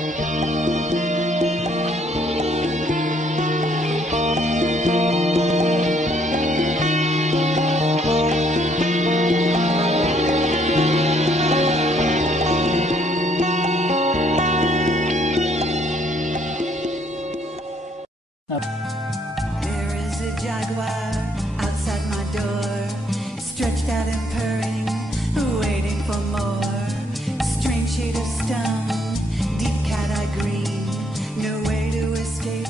There is a jaguar outside my door, stretched out and purring, waiting for more. Strange shade of stone, deep cat-eye green, no way to escape,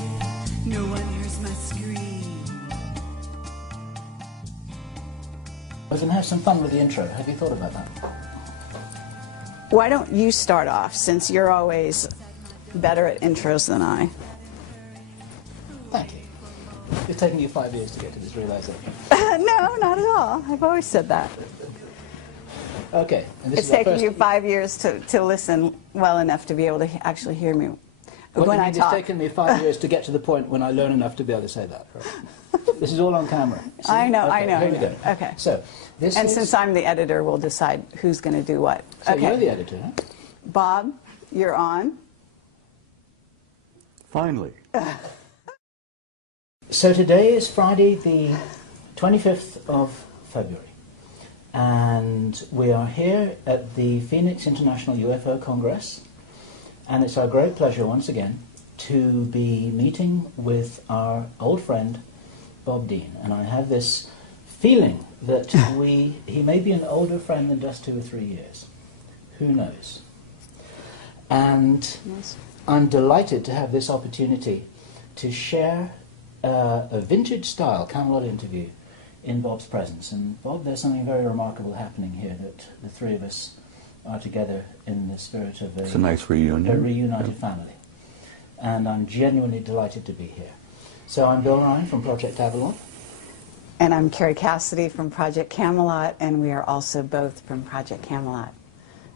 no one hears my scream. We're going to have some fun with the intro. Have you thought about that? Why don't you start off, since you're always better at intros than I? Thank you. It's taken you 5 years to get to this realization. No, not at all. I've always said that. Okay. And this It's is our taken first... you 5 years to listen well enough to be able to actually hear me What when do you I mean talk. It's taken me 5 years to get to the point when I learn enough to be able to say that. Right? This is all on camera. See? I know, Okay, I know. Here we go. Okay. So, this And is... since I'm the editor, we'll decide who's going to do what. So Okay. you're the editor, huh? Bob, you're on. Finally. So today is Friday the 25th of February, and we are here at the Phoenix International UFO Congress, and it's our great pleasure once again to be meeting with our old friend Bob Dien. And I have this feeling that he may be an older friend than just 2 or 3 years. Who knows? And Yes. I'm delighted to have this opportunity to share a vintage-style Camelot interview in Bob's presence. And Bob, there's something very remarkable happening here, that the three of us are together in the spirit of It's a nice reunion. a reunited family. And I'm genuinely delighted to be here. So I'm Bill Ryan from Project Avalon. And I'm Carrie Cassidy from Project Camelot, and we are also both from Project Camelot.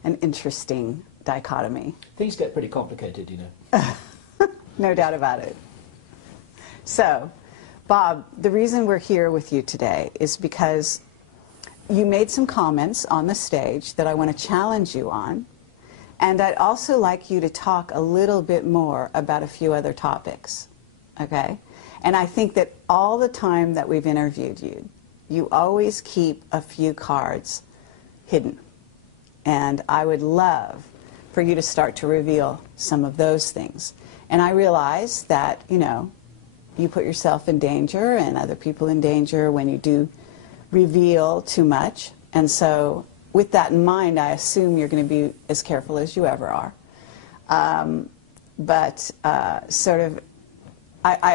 An interesting dichotomy. Things get pretty complicated, you know. No doubt about it. So, Bob, the reason we're here with you today is because you made some comments on the stage that I want to challenge you on, and I'd also like you to talk a little bit more about a few other topics, okay? And I think that all the time that we've interviewed you, you always keep a few cards hidden. And I would love for you to start to reveal some of those things. And I realize that, you know, you put yourself in danger and other people in danger when you do reveal too much. And so with that in mind, I assume you're going to be as careful as you ever are. I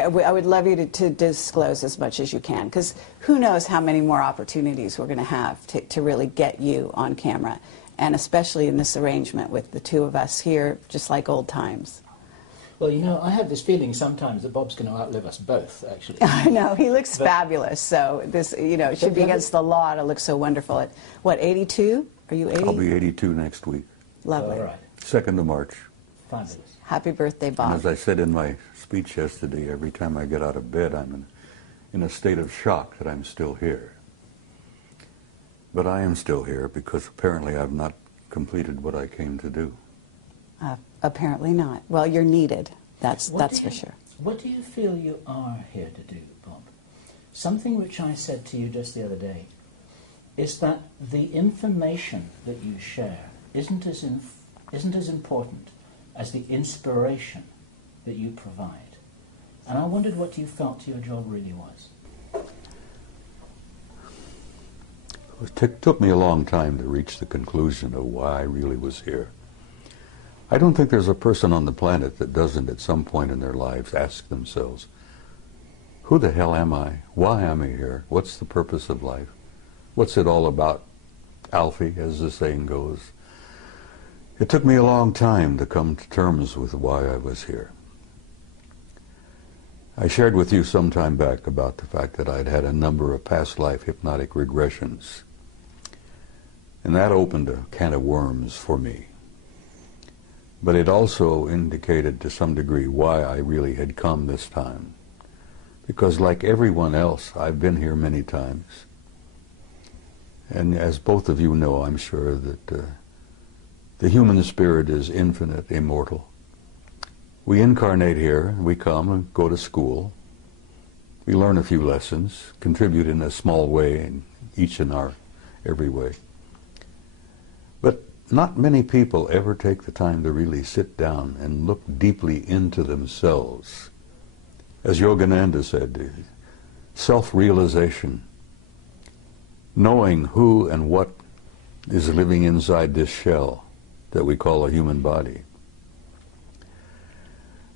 would love you to disclose as much as you can, because who knows how many more opportunities we're going to have to really get you on camera, and especially in this arrangement with the two of us here, just like old times. Well, you know, I have this feeling sometimes that Bob's going to outlive us both, actually. I know, he looks fabulous, so this, you know, it should be against the law to look so wonderful. At, what, 82? Are you 80? I'll be 82 next week. Lovely. All right. 2nd of March. Fabulous. Happy birthday, Bob. And as I said in my speech yesterday, every time I get out of bed, I'm in a state of shock that I'm still here. But I am still here because apparently I've not completed what I came to do. Apparently not. Well, you're needed. That's for sure. What do you feel you are here to do, Bob? Something which I said to you just the other day is that the information that you share isn't as important as the inspiration that you provide. And I wondered what you felt your job really was. It took me a long time to reach the conclusion of why I really was here. I don't think there's a person on the planet that doesn't at some point in their lives ask themselves, who the hell am I? Why am I here? What's the purpose of life? What's it all about, Alfie, as the saying goes? It took me a long time to come to terms with why I was here. I shared with you some time back about the fact that I'd had a number of past life hypnotic regressions. And that opened a can of worms for me. But it also indicated to some degree why I really had come this time. Because like everyone else, I've been here many times. And as both of you know, I'm sure that the human spirit is infinite, immortal, We incarnate here, we come and go to school. We learn a few lessons, contribute in a small way, in each in our every way. But not many people ever take the time to really sit down and look deeply into themselves. As Yogananda said, self-realization, knowing who and what is living inside this shell that we call a human body.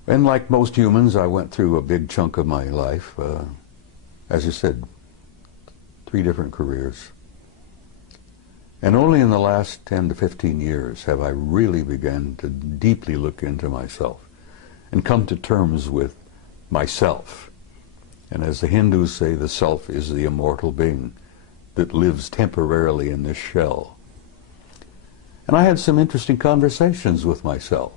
And like most humans, I went through a big chunk of my life, as I said, 3 different careers. And only in the last 10 to 15 years have I really begun to deeply look into myself and come to terms with myself. And as the Hindus say, the self is the immortal being that lives temporarily in this shell. And I had some interesting conversations with myself.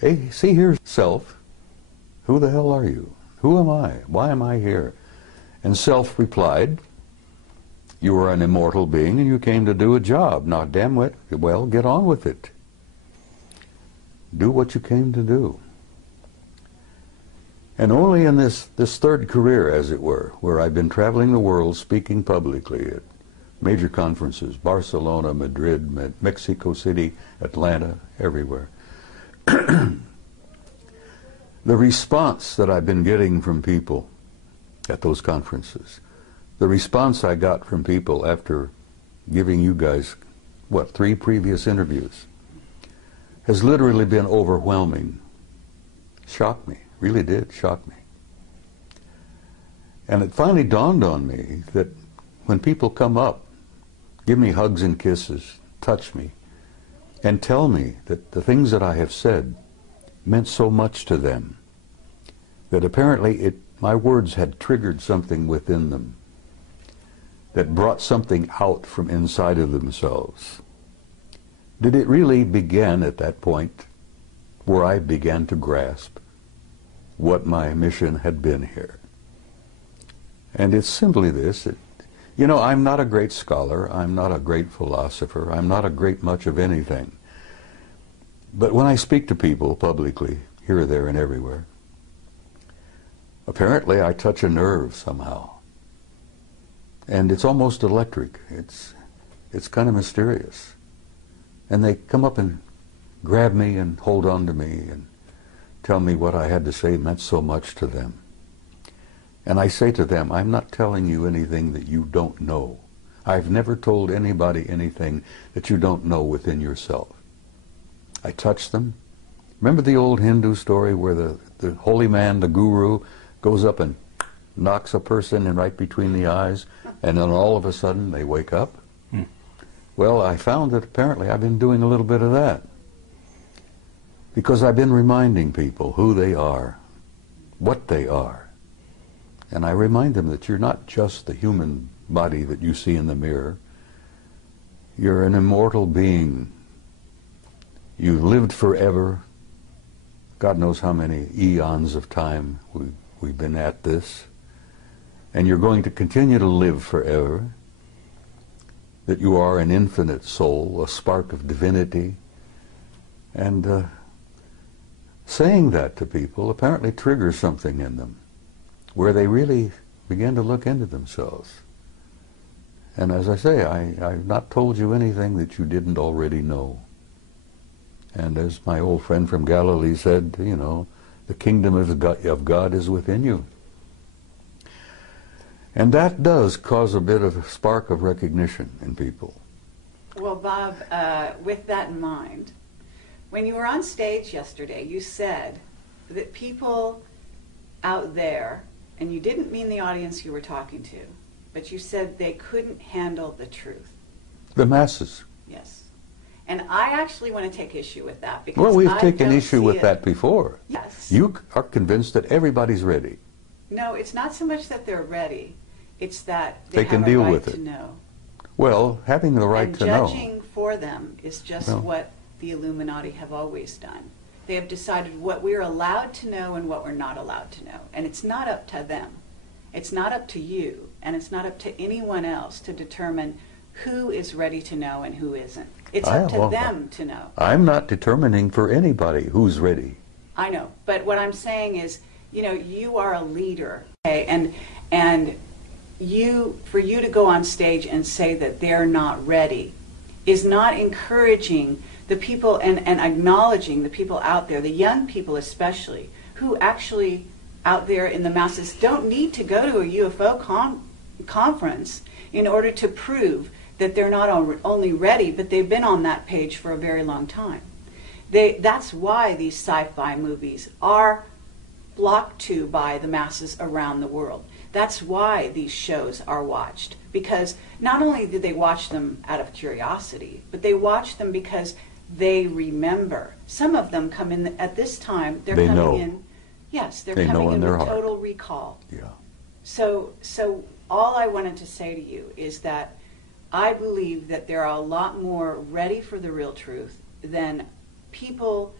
Hey, see here, self, who the hell are you? Who am I? Why am I here? And self replied, you are an immortal being and you came to do a job. Now, damn it, well, get on with it. Do what you came to do. And only in this third career, as it were, where I've been traveling the world speaking publicly at major conferences, Barcelona, Madrid, Mexico City, Atlanta, everywhere. The response that I've been getting from people at those conferences, the response I got from people after giving you guys, 3 previous interviews, has literally been overwhelming. Shocked me, really did shock me. And it finally dawned on me that when people come up, give me hugs and kisses, touch me, and tell me that the things that I have said meant so much to them, that apparently my words had triggered something within them, that brought something out from inside of themselves. Did it really begin at that point where I began to grasp what my mission had been here? And it's simply this. You know, I'm not a great scholar, I'm not a great philosopher, I'm not a great much of anything. But when I speak to people publicly, here, there, and everywhere, apparently I touch a nerve somehow. And it's almost electric. It's kind of mysterious. And they come up and grab me and hold on to me and tell me what I had to say meant so much to them. And I say to them, I'm not telling you anything that you don't know. I've never told anybody anything that you don't know within yourself. I touch them. Remember the old Hindu story where the holy man, the guru, goes up and knocks a person in right between the eyes, and then all of a sudden they wake up? Well, I found that apparently I've been doing a little bit of that. Because I've been reminding people who they are, what they are. And I remind them that you're not just the human body that you see in the mirror. You're an immortal being. You've lived forever. God knows how many eons of time we've been at this. And you're going to continue to live forever. That you are an infinite soul, a spark of divinity. And saying that to people apparently triggers something in them, where they really begin to look into themselves. And as I say, I've not told you anything that you didn't already know. And as my old friend from Galilee said, you know, the kingdom of God is within you. And that does cause a bit of a spark of recognition in people. Well, Bob, with that in mind, when you were on stage yesterday, you said that people out there, and you didn't mean the audience you were talking to, but you said they couldn't handle the truth. The masses. Yes. And I actually want to take issue with that because well, we've taken issue with that before. Yes. You are convinced that everybody's ready. No, it's not so much that they're ready. It's that they can deal with it. To know. Well, having the right to know. And judging for them is just what the Illuminati have always done. They have decided what we're allowed to know and what we're not allowed to know. And it's not up to them. It's not up to you, and it's not up to anyone else to determine who is ready to know and who isn't. It's up to them to know. I'm not determining for anybody who's ready. I know, but what I'm saying is, you know, you are a leader, okay? And for you to go on stage and say that they're not ready is not encouraging the people and acknowledging the people out there, the young people especially, who actually out there in the masses don't need to go to a UFO conference in order to prove that they're not only ready, but they've been on that page for a very long time. That's why these sci-fi movies are flocked to by the masses around the world. That's why these shows are watched, because not only do they watch them out of curiosity, but they watch them because they remember. Some of them come in at this time, they're coming in, yes, they're coming in with total recall. Yeah. So all I wanted to say to you is that I believe that there are a lot more ready for the real truth than people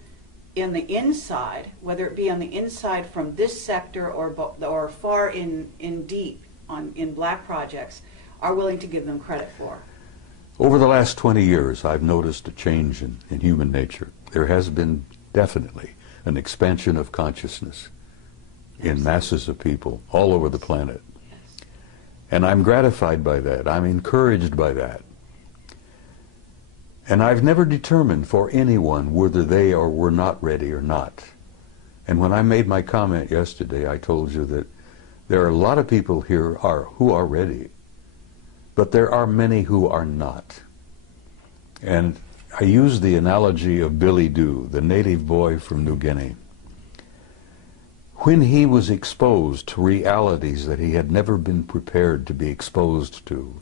in the inside, whether it be on the inside from this sector or far in deep in black projects, are willing to give them credit for. Over the last 20 years, I've noticed a change in human nature. There has been definitely an expansion of consciousness in masses of people all over the planet. And I'm gratified by that. I'm encouraged by that. And I've never determined for anyone whether they were not ready or not. And when I made my comment yesterday, I told you that there are a lot of people here who are ready, but there are many who are not. And I used the analogy of Billy Doo, the native boy from New Guinea. When he was exposed to realities that he had never been prepared to be exposed to,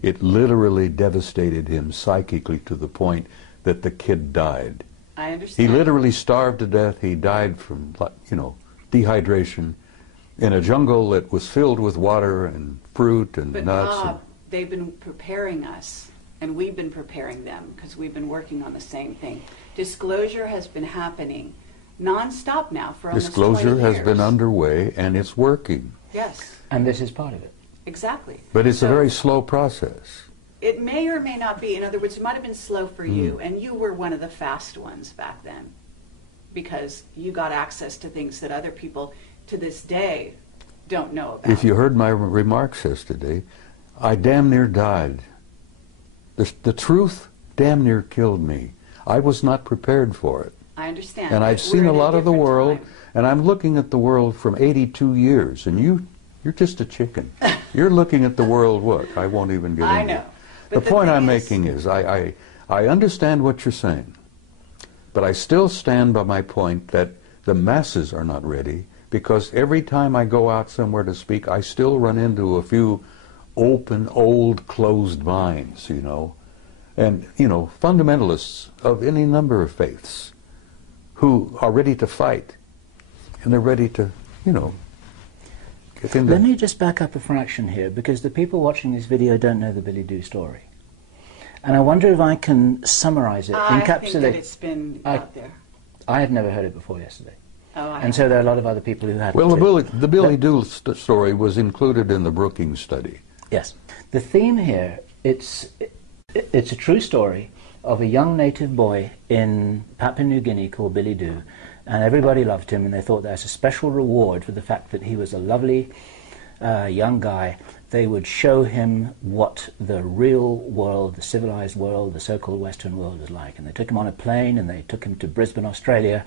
it literally devastated him psychically to the point that the kid died. I understand. He literally starved to death. He died from, dehydration in a jungle that was filled with water and fruit and nuts. But Bob, they've been preparing us, and we've been preparing them because we've been working on the same thing. Disclosure has been happening non-stop now for almost 20 years. Disclosure has been underway, and it's working. Yes. And this is part of it. Exactly. But it's a very slow process. It may or may not be. In other words, it might have been slow for you, and you were one of the fast ones back then because you got access to things that other people to this day don't know about. If you heard my remarks yesterday, I damn near died. The truth damn near killed me. I was not prepared for it. I understand. And I've seen a lot of the world, and I'm looking at the world from 82 years, and you're just a chicken. You're looking at the world, what? I won't even get into it. I know. The point I'm making is I understand what you're saying, but I still stand by my point that the masses are not ready, because every time I go out somewhere to speak, I still run into a few open, old, closed minds, and, fundamentalists of any number of faiths who are ready to fight, and they're ready to, get into... Let me just back up a fraction here, because the people watching this video don't know the Billy Doo story. And I wonder if I can summarize it, encapsulate... I think that it's been out there. I had never heard it before yesterday. Oh, and so there are a lot of other people who hadn't. Well, the Billy Doo story was included in the Brookings study. Yes. The theme here, it's a true story of a young native boy in Papua New Guinea called Billy Doo, and everybody loved him, and they thought that's a special reward for the fact that he was a lovely young guy. They would show him what the real world, the civilized world, the so-called Western world was like. And they took him on a plane, and they took him to Brisbane, Australia,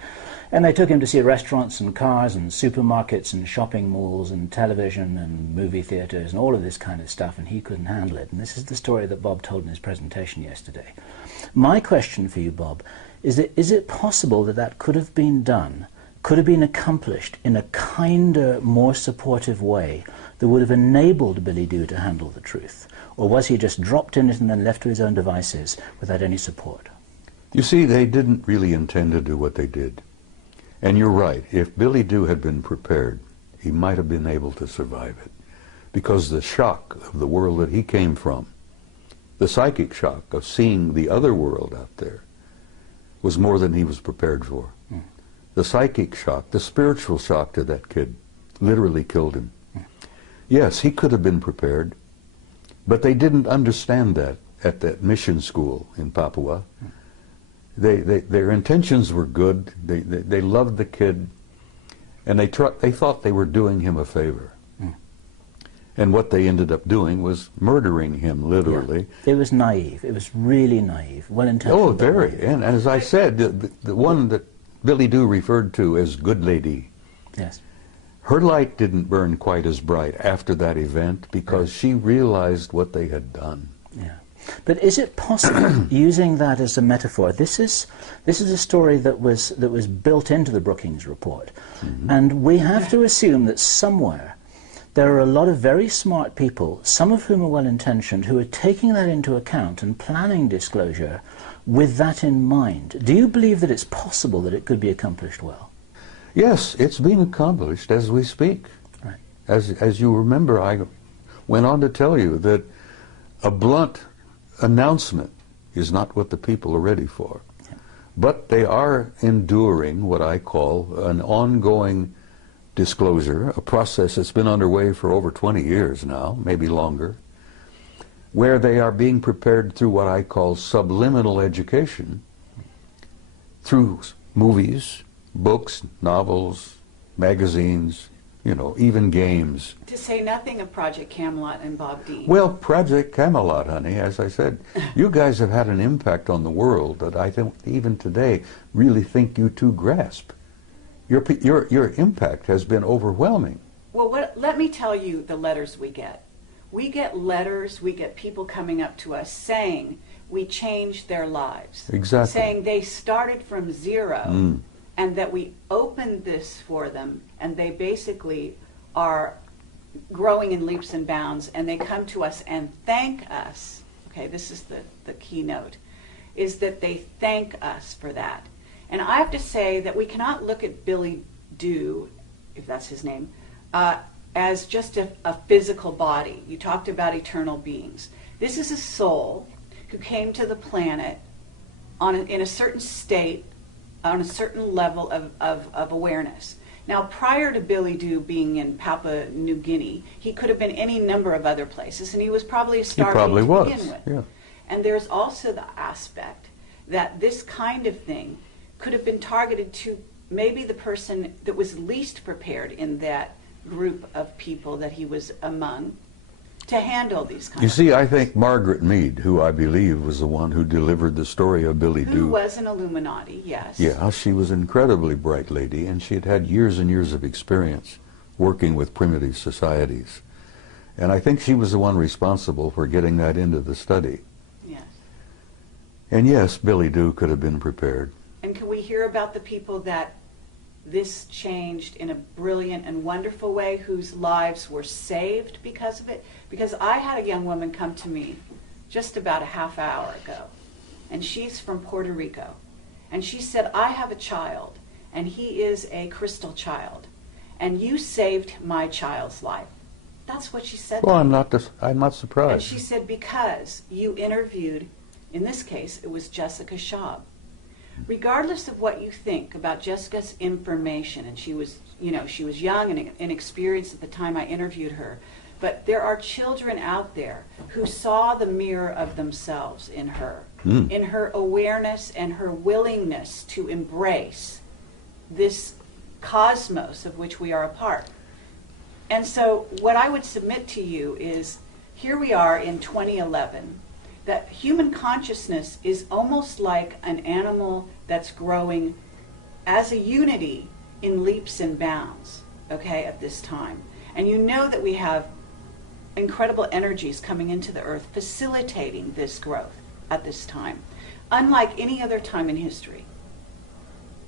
and they took him to see restaurants and cars and supermarkets and shopping malls and television and movie theaters and all of this kind of stuff, and he couldn't handle it. And this is the story that Bob told in his presentation yesterday. My question for you, Bob, is it possible that that could have been done, could have been accomplished in a kinder, more supportive way that would have enabled Billy Doo to handle the truth? Or was he just dropped in it and then left to his own devices without any support? You see, they didn't really intend to do what they did. And you're right, if Billy Doo had been prepared, he might have been able to survive it. Because the shock of the world that he came from, the psychic shock of seeing the other world out there, was more than he was prepared for. The psychic shock, the spiritual shock to that kid, literally killed him. Yes, he could have been prepared, But they didn't understand that at that mission school in Papua. Their intentions were good. They loved the kid, and they thought they were doing him a favor. And what they ended up doing was murdering him, literally. Yeah. It was naive. It was really naive. Well-intentioned. Oh, very. And as I said, the one that Billy Doo referred to as Good Lady, yes, her light didn't burn quite as bright after that event because she realized what they had done. Yeah. But is it possible, using that as a metaphor, this is a story that was built into the Brookings report, and we have to assume that somewhere there are a lot of very smart people, some of whom are well-intentioned, who are taking that into account and planning disclosure with that in mind. Do you believe that it's possible that it could be accomplished well? Yes, it's being accomplished as we speak. Right. As you remember, I went on to tell you that a blunt announcement is not what the people are ready for. Yeah. But they are enduring what I call an ongoing disclosure, a process that's been underway for over 20 years now, maybe longer, where they are being prepared through what I call subliminal education, through movies, books, novels, magazines, you know, even games. To say nothing of Project Camelot and Bob Dien. Well, Project Camelot, honey, as I said, you guys have had an impact on the world that I don't even today really think you two grasp. Your impact has been overwhelming. Well, let me tell you the letters we get. We get letters, we get people coming up to us saying we changed their lives. Exactly. Saying they started from zero and that we opened this for them and they basically are growing in leaps and bounds and they come to us and thank us. Okay, this is the keynote, is that they thank us for that. And I have to say that we cannot look at Billy Doo, if that's his name, as just a physical body. You talked about eternal beings. This is a soul who came to the planet in a certain state, on a certain level of awareness. Now, prior to Billy Doo being in Papua New Guinea, he could have been any number of other places, and he was probably a starving to begin with. Yeah. And there's also the aspect that this kind of thing could have been targeted to maybe the person that was least prepared in that group of people that he was among to handle these kinds of things. You see, I think Margaret Mead, who I believe was the one who delivered the story of Billy Doo. Who was an Illuminati, yes. Yeah, she was an incredibly bright lady, and she had had years and years of experience working with primitive societies. And I think she was the one responsible for getting that into the study. Yes. And yes, Billy Doo could have been prepared. And can we hear about the people that this changed in a brilliant and wonderful way, whose lives were saved because of it? Because I had a young woman come to me just about a half hour ago, and she's from Puerto Rico. And she said, I have a child, and he is a crystal child, and you saved my child's life. That's what she said. Well, to me. I'm not surprised. And she said, because you interviewed, in this case, it was Jessica Schaub. Regardless of what you think about Jessica's information, and she was young and inexperienced at the time I interviewed her, but there are children out there who saw the mirror of themselves in her awareness and her willingness to embrace this cosmos of which we are a part. And so what I would submit to you is, here we are in 2011, that human consciousness is almost like an animal that's growing as a unity in leaps and bounds, okay, at this time. And you know that we have incredible energies coming into the earth facilitating this growth at this time, unlike any other time in history.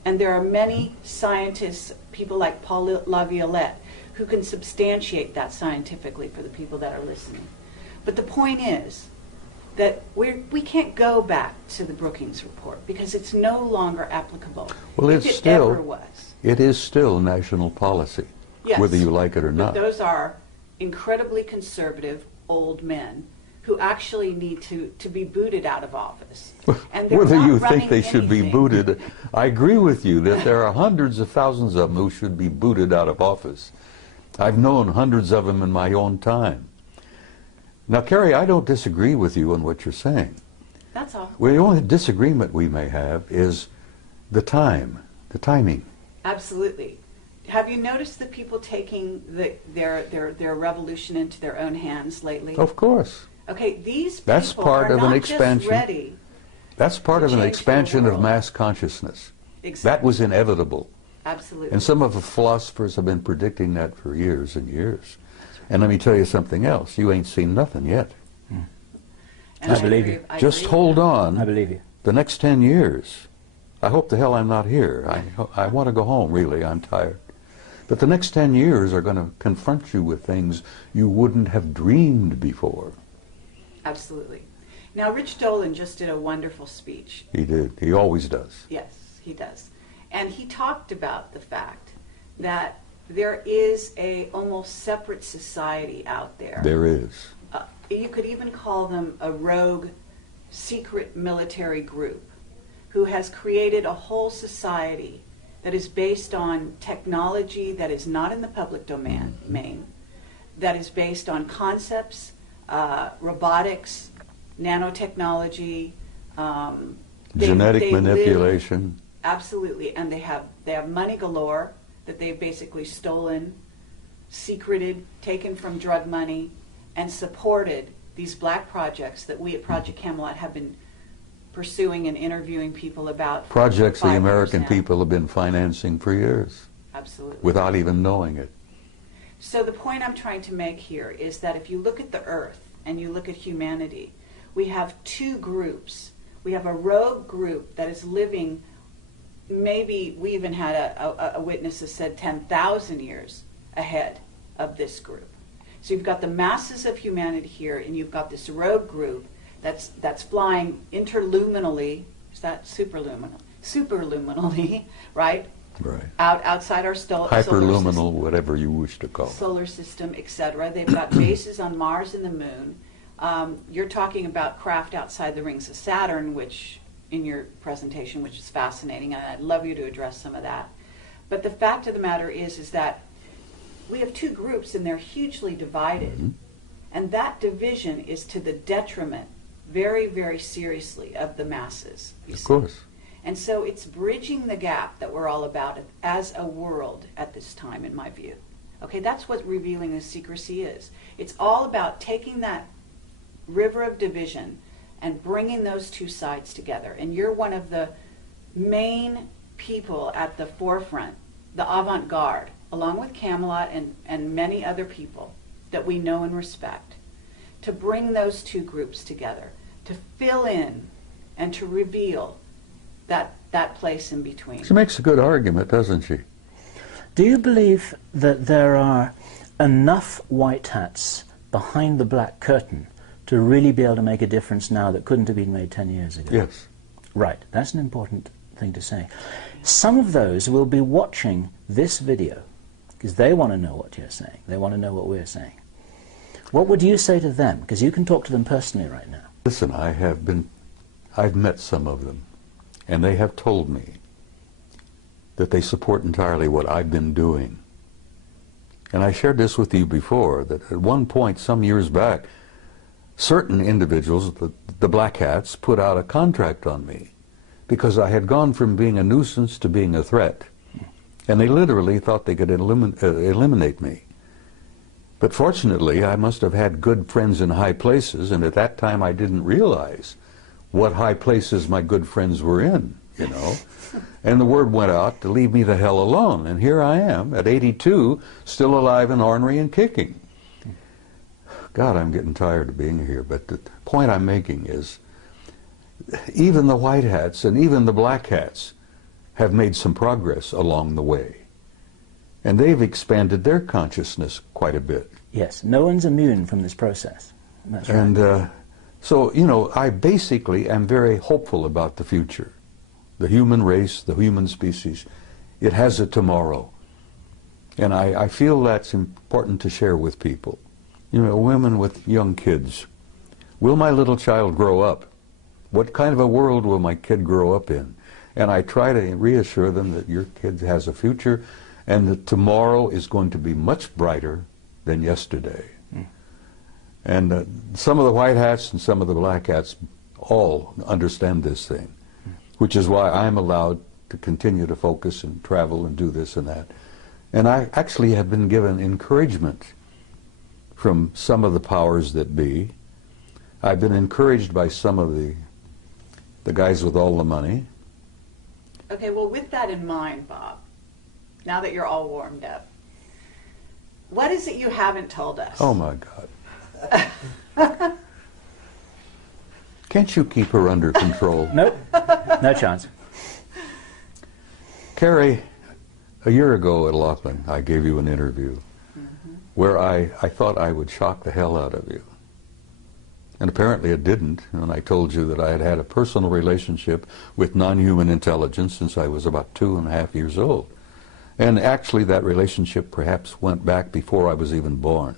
And there are many scientists, people like Paul Laviolette, who can substantiate that scientifically for the people that are listening. But the point is that we can't go back to the Brookings report because it's no longer applicable. Well, if it ever was. It is still national policy, Yes, whether you like it or not. But those are incredibly conservative old men who actually need to be booted out of office. And whether not you running think they should be anything. booted, I agree with you that there are hundreds of thousands of them who should be booted out of office. I've known hundreds of them in my own time. Now, Carrie, I don't disagree with you on what you're saying. That's all. Well, the only disagreement we may have is the timing. Absolutely. Have you noticed the people taking their revolution into their own hands lately? Of course. Okay, these That's people part are of an not expansion. just ready. That's part to of an change the expansion of world. mass consciousness. Exactly. That was inevitable. Absolutely. And some of the philosophers have been predicting that for years and years. And let me tell you something else. You ain't seen nothing yet. And I believe agree- you. I Just agree hold with that. on. I believe you. The next 10 years. I hope the hell I'm not here. I want to go home, really. I'm tired. But the next 10 years are going to confront you with things you wouldn't have dreamed before. Absolutely. Now, Rich Dolan just did a wonderful speech. He did. He always does. Yes, he does. And he talked about the fact that there is a almost separate society out there. There is. You could even call them a rogue secret military group who has created a whole society that is based on technology that is not in the public domain, that is based on concepts, robotics, nanotechnology, Genetic they live- manipulation. absolutely, and they have money galore that they've basically stolen, secreted, taken from drug money, and supported these black projects that we at Project Camelot have been pursuing and interviewing people about. for Projects the 5 years American now. people have been financing for years Absolutely. without even knowing it. So the point I'm trying to make here is that if you look at the earth and you look at humanity, we have two groups. We have a rogue group that is living, maybe we even had a witness that said 10,000 years ahead of this group. So you've got the masses of humanity here, and you've got this rogue group that's flying interluminally. Is that superluminal? Superluminally, right? Right. Outside our solar system. Hyperluminal, whatever you wish to call it. Solar system, etc. They've got bases on Mars and the Moon. You're talking about craft outside the rings of Saturn, which in your presentation, which is fascinating, and I'd love you to address some of that. But the fact of the matter is that we have two groups, and they're hugely divided, Mm-hmm. and that division is to the detriment, very, very seriously, of the masses. You Of see. course. And so it's bridging the gap that we're all about as a world at this time, in my view. Okay, that's what revealing the secrecy is. It's all about taking that river of division and bringing those two sides together. And you're one of the main people at the forefront, the avant-garde, along with Camelot and many other people that we know and respect, to bring those two groups together, to fill in and to reveal that place in between. She makes a good argument, doesn't she? Do you believe that there are enough white hats behind the black curtain to really be able to make a difference now that couldn't have been made 10 years ago? Yes. Right, that's an important thing to say. Some of those will be watching this video because they want to know what you're saying. They want to know what we're saying. What would you say to them? Because you can talk to them personally right now. Listen, I've met some of them, and they have told me that they support entirely what I've been doing. And I shared this with you before, that at one point, some years back, certain individuals, the black hats, put out a contract on me because I had gone from being a nuisance to being a threat. And they literally thought they could eliminate me. But fortunately, I must have had good friends in high places, and at that time I didn't realize what high places my good friends were in, you know. And the word went out to leave me the hell alone. And here I am, at 82, still alive and ornery and kicking. God, I'm getting tired of being here. But the point I'm making is, even the white hats and even the black hats have made some progress along the way. And they've expanded their consciousness quite a bit. Yes, no one's immune from this process. That's right. And so, you know, I basically am very hopeful about the future. The human race, the human species, it has a tomorrow. And I feel that's important to share with people. You know, women with young kids. Will my little child grow up? What kind of a world will my kid grow up in? And I try to reassure them that your kid has a future and that tomorrow is going to be much brighter than yesterday. And some of the white hats and some of the black hats all understand this thing, which is why I'm allowed to continue to focus and travel and do this and that. And I actually have been given encouragement from some of the powers that be. I've been encouraged by some of the guys with all the money. Okay, well, with that in mind, Bob, now that you're all warmed up, what is it you haven't told us? Oh, my God. Can't you keep her under control? Nope, no chance. Carrie, a year ago at Laughlin, I gave you an interview where I thought I would shock the hell out of you. And apparently it didn't. And I told you that I had had a personal relationship with non-human intelligence since I was about 2.5 years old. And actually that relationship perhaps went back before I was even born.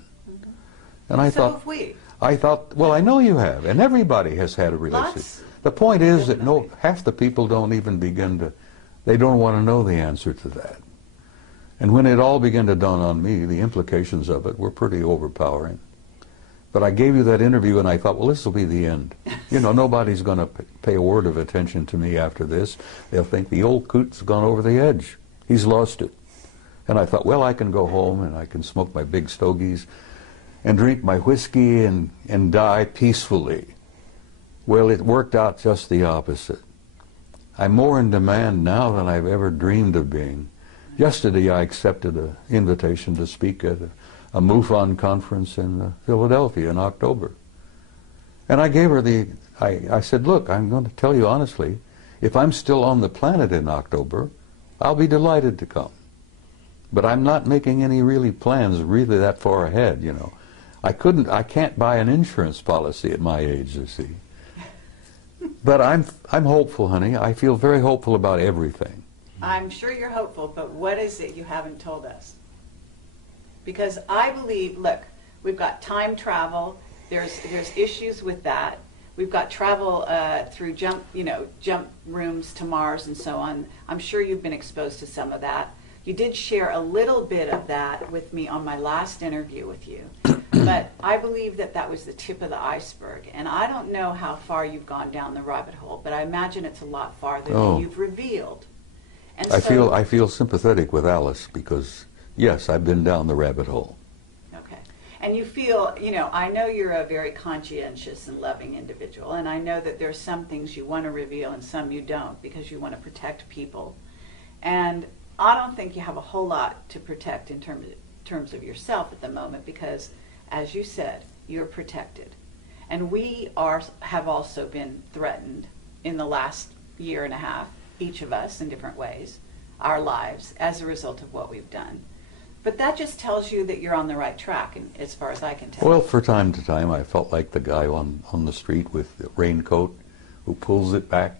And I So thought, have we. I thought, well, I know you have, and everybody has had a relationship. Lots. The point is that Definitely. half the people don't even begin to, they don't want to know the answer to that. And when it all began to dawn on me, the implications of it were pretty overpowering. But I gave you that interview and I thought, well, this will be the end. You know, nobody's going to pay a word of attention to me after this. They'll think the old coot's gone over the edge. He's lost it. And I thought, well, I can go home and I can smoke my big stogies and drink my whiskey and die peacefully. Well, it worked out just the opposite. I'm more in demand now than I've ever dreamed of being. Yesterday I accepted an invitation to speak at a MUFON conference in Philadelphia in October. And I gave her I said, look, I'm going to tell you honestly, if I'm still on the planet in October, I'll be delighted to come. But I'm not making any plans really that far ahead, you know. I can't buy an insurance policy at my age, you see. But I'm hopeful, honey. I feel very hopeful about everything. I'm sure you're hopeful, but what is it you haven't told us? Because I believe, look, we've got time travel. There's issues with that. We've got travel through jump rooms to Mars and so on. I'm sure you've been exposed to some of that. You did share a little bit of that with me on my last interview with you. But I believe that that was the tip of the iceberg. And I don't know how far you've gone down the rabbit hole, but I imagine it's a lot farther than you've revealed. And I feel sympathetic with Alice because, yes, I've been down the rabbit hole. Okay. And you feel, I know you're a very conscientious and loving individual, and I know that there's some things you want to reveal and some you don't because you want to protect people. And I don't think you have a whole lot to protect in terms of yourself at the moment because, as you said, you're protected. And we have also been threatened in the last year and a half, each of us in different ways, our lives, as a result of what we've done. But that just tells you that you're on the right track, and as far as I can tell. Well, for time to time, I felt like the guy on the street with the raincoat who pulls it back,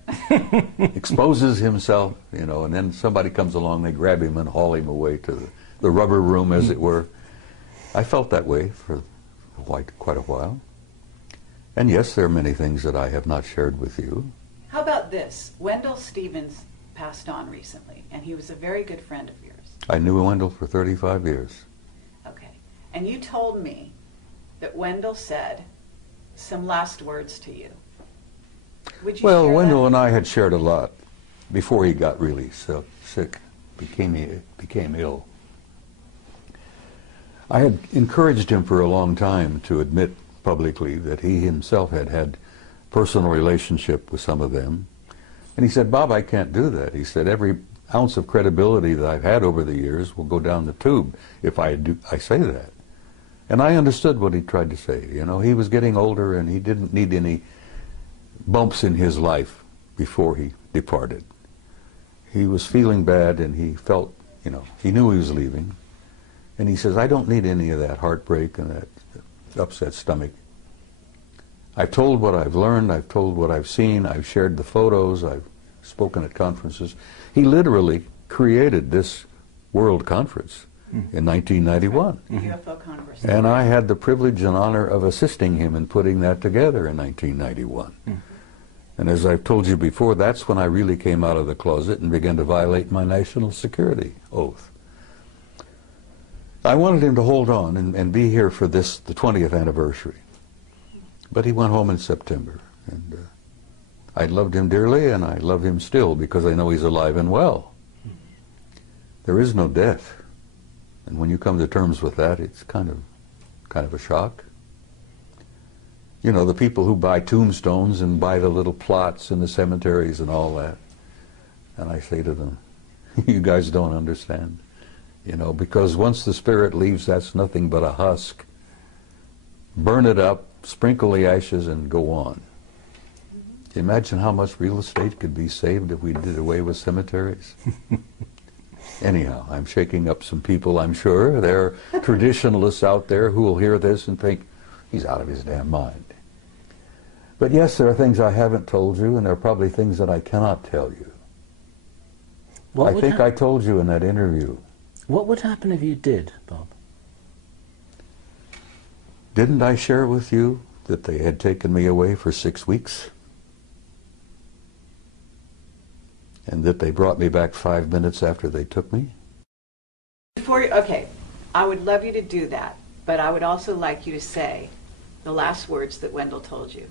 exposes himself, and then somebody comes along, they grab him and haul him away to the rubber room, as it were. I felt that way for quite a while. And yes, there are many things that I have not shared with you. How about this? Wendell Stevens passed on recently, and he was a very good friend of yours. I knew Wendell for 35 years. Okay. And you told me that Wendell said some last words to you. Would you Well, share Wendell that? and I had shared a lot before he got really sick, became ill. I had encouraged him for a long time to admit publicly that he himself had had personal relationship with some of them. And he said, Bob, I can't do that. He said, every ounce of credibility that I've had over the years will go down the tube if I say that. And I understood what he tried to say. He was getting older and he didn't need any bumps in his life before he departed. He was feeling bad and he felt, he knew he was leaving. And he says, I don't need any of that heartbreak and that upset stomach. I've told what I've learned, I've told what I've seen, I've shared the photos, I've spoken at conferences. He literally created this world conference in 1991. The UFO Congress. And I had the privilege and honor of assisting him in putting that together in 1991. And as I've told you before, that's when I really came out of the closet and began to violate my national security oath. I wanted him to hold on and be here for the 20th anniversary. But he went home in September, and I loved him dearly, and I love him still because I know he's alive and well. There is no death, and when you come to terms with that, it's kind of a shock. You know, the people who buy tombstones and buy the little plots in the cemeteries and all that, and I say to them, you guys don't understand, you know, because once the spirit leaves, that's nothing but a husk. Burn it up, sprinkle the ashes, and go on. Imagine how much real estate could be saved if we did away with cemeteries. Anyhow, I'm shaking up some people, I'm sure. There are traditionalists out there who will hear this and think, he's out of his damn mind. But yes, there are things I haven't told you, and there are probably things that I cannot tell you. I think I told you in that interview. What would happen if you did, Bob? Didn't I share with you that they had taken me away for 6 weeks? And that they brought me back 5 minutes after they took me? Okay, I would love you to do that, but I would also like you to say the last words that Wendell told you,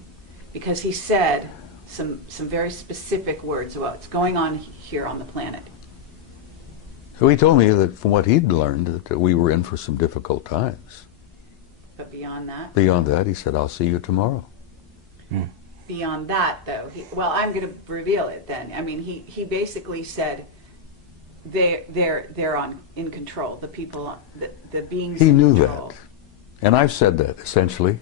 because he said some very specific words about what's going on here on the planet. So he told me that from what he'd learned, that we were in for some difficult times. But beyond that? Beyond that, he said, I'll see you tomorrow. Beyond that, though, well, I'm going to reveal it then. I mean, he basically said they're in control. The people, the beings. He knew control. that, and I've said that essentially.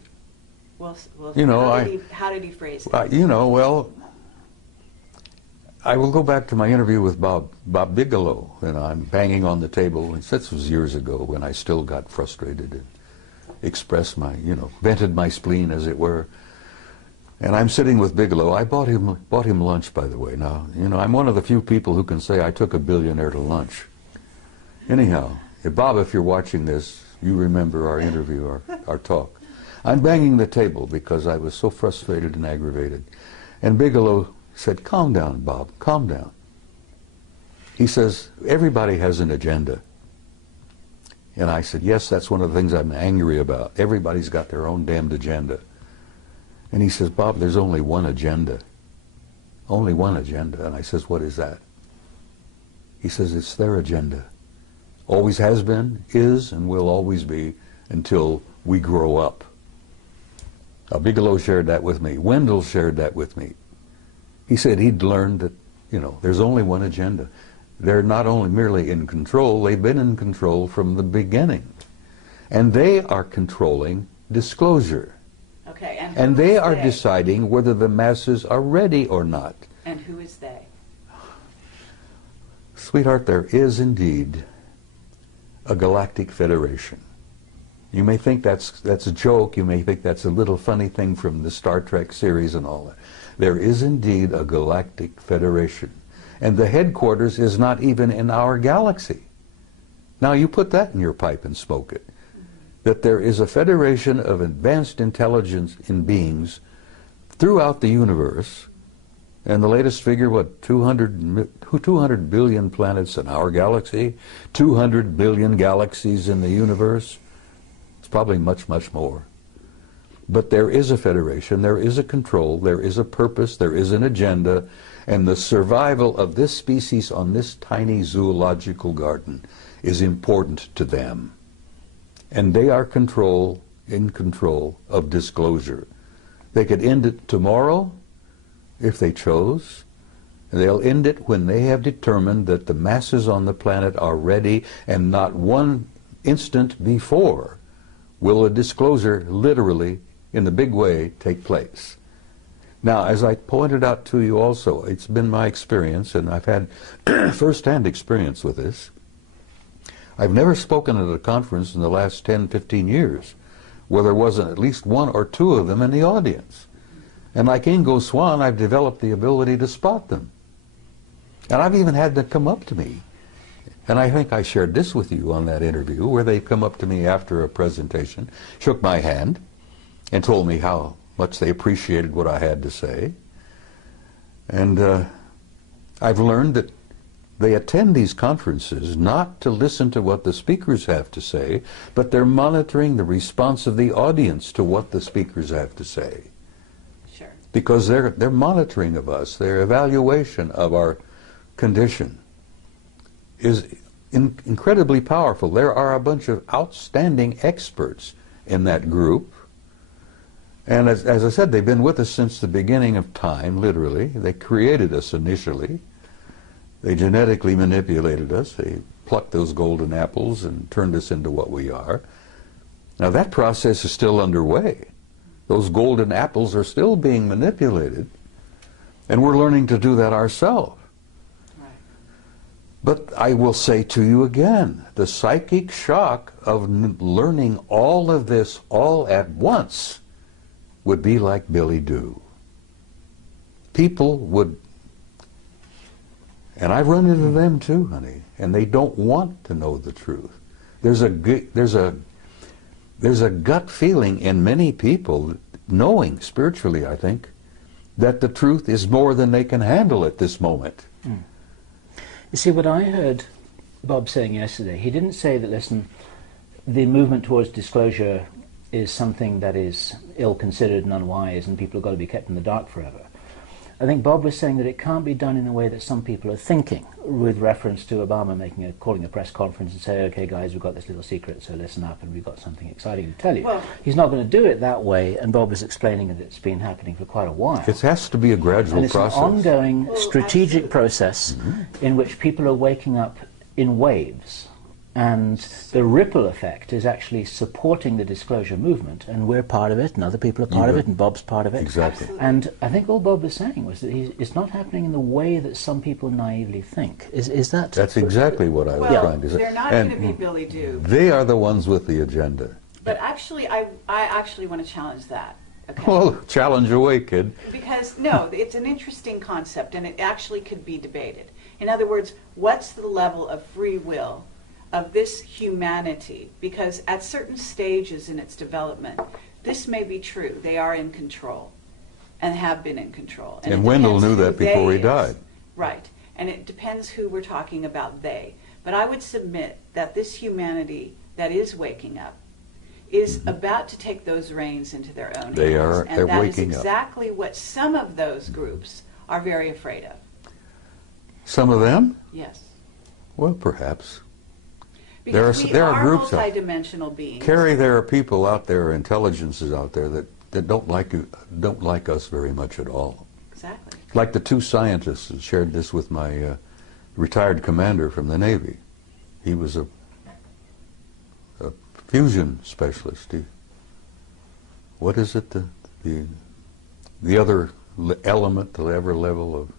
Well, you know, how did he phrase it? You know, well, I will go back to my interview with Bob Bigelow, and I'm banging on the table. And this was years ago when I still got frustrated and expressed my, vented my spleen, as it were. And I'm sitting with Bigelow. I bought him lunch, by the way. Now, I'm one of the few people who can say I took a billionaire to lunch. Anyhow, Bob, if you're watching this, you remember our interview, our talk. I'm banging the table because I was so frustrated and aggravated. And Bigelow said, calm down, Bob, calm down. He says, everybody has an agenda. And I said, yes, that's one of the things I'm angry about. Everybody's got their own damned agenda. And he says, Bob, there's only one agenda. Only one agenda. And I says, what is that? He says, it's their agenda. Always has been, is, and will always be until we grow up. Now, Bigelow shared that with me. Wendell shared that with me. He said he'd learned that, there's only one agenda. They're not only merely in control, they've been in control from the beginning. And they are controlling disclosure. Okay, and they are deciding whether the masses are ready or not. And who is they? Sweetheart, there is indeed a galactic federation. You may think that's a joke, you may think that's a little funny thing from the Star Trek series and all that. There is indeed a galactic federation. And the headquarters is not even in our galaxy. Now you put that in your pipe and smoke it. That there is a federation of advanced intelligence in beings throughout the universe, and the latest figure, 200 billion planets in our galaxy, 200 billion galaxies in the universe. It's probably much, much more. But there is a federation, there is a control, there is a purpose, there is an agenda, and the survival of this species on this tiny zoological garden is important to them. And they are in control of disclosure. They could end it tomorrow if they chose. They'll end it when they have determined that the masses on the planet are ready, and not one instant before will a disclosure literally, in the big way, take place. Now, as I pointed out to you also, it's been my experience, and I've had first-hand experience with this. I've never spoken at a conference in the last 10, 15 years where there wasn't at least one or two of them in the audience. And like Ingo Swann, I've developed the ability to spot them. And I've even had them come up to me. And I think I shared this with you on that interview, where they come up to me after a presentation, shook my hand, and told me how much they appreciated what I had to say. And I've learned that they attend these conferences not to listen to what the speakers have to say, but they're monitoring the response of the audience to what the speakers have to say. Sure. Because they're monitoring of us, their evaluation of our condition is incredibly powerful. There are a bunch of outstanding experts in that group. And as I said, they've been with us since the beginning of time, literally. They created us initially. They genetically manipulated us. They plucked those golden apples and turned us into what we are. Now that process is still underway. Those golden apples are still being manipulated, and we're learning to do that ourselves. Right. But I will say to you again, the psychic shock of learning all of this all at once would be like Billy Do. People would, and I've run into them too, honey, and they don't want to know the truth. There's a gut feeling in many people, knowing spiritually, I think, that the truth is more than they can handle at this moment. Mm. You see, what I heard Bob saying yesterday, he didn't say that, listen, the movement towards disclosure is something that is ill-considered and unwise and people have got to be kept in the dark forever. I think Bob was saying that it can't be done in the way that some people are thinking, with reference to Obama calling a press conference and say, okay guys, we've got this little secret, so listen up and we've got something exciting to tell you. Well, he's not going to do it that way, and Bob was explaining that it's been happening for quite a while. It has to be a gradual process. An ongoing strategic process in which people are waking up in waves. And the ripple effect is actually supporting the disclosure movement, and we're part of it, and other people are part of it, and Bob's part of it. Exactly. And I think all Bob was saying was that it's not happening in the way that some people naively think. Is that? That's exactly what I was trying to say. They're not going to be Billy Do. They are the ones with the agenda. But actually, I actually want to challenge that. Okay? Well, challenge away, kid. Because, no, it's an interesting concept, and it actually could be debated. In other words, what's the level of free will of this humanity? Because at certain stages in its development, this may be true. They are in control and have been in control. And Wendell knew that before he died. Right. And it depends who we're talking about, they. But I would submit that this humanity that is waking up is about to take those reins into their own hands. They're waking up. And that is exactly what some of those groups are very afraid of. Some of them? Yes. Well, perhaps. Because there are groups multidimensional beings. Carrie, there are people out there, intelligences out there that don't like us very much at all. Exactly. Like the two scientists that shared this with my retired commander from the Navy. He was a fusion specialist. What is it? The other element, the other level of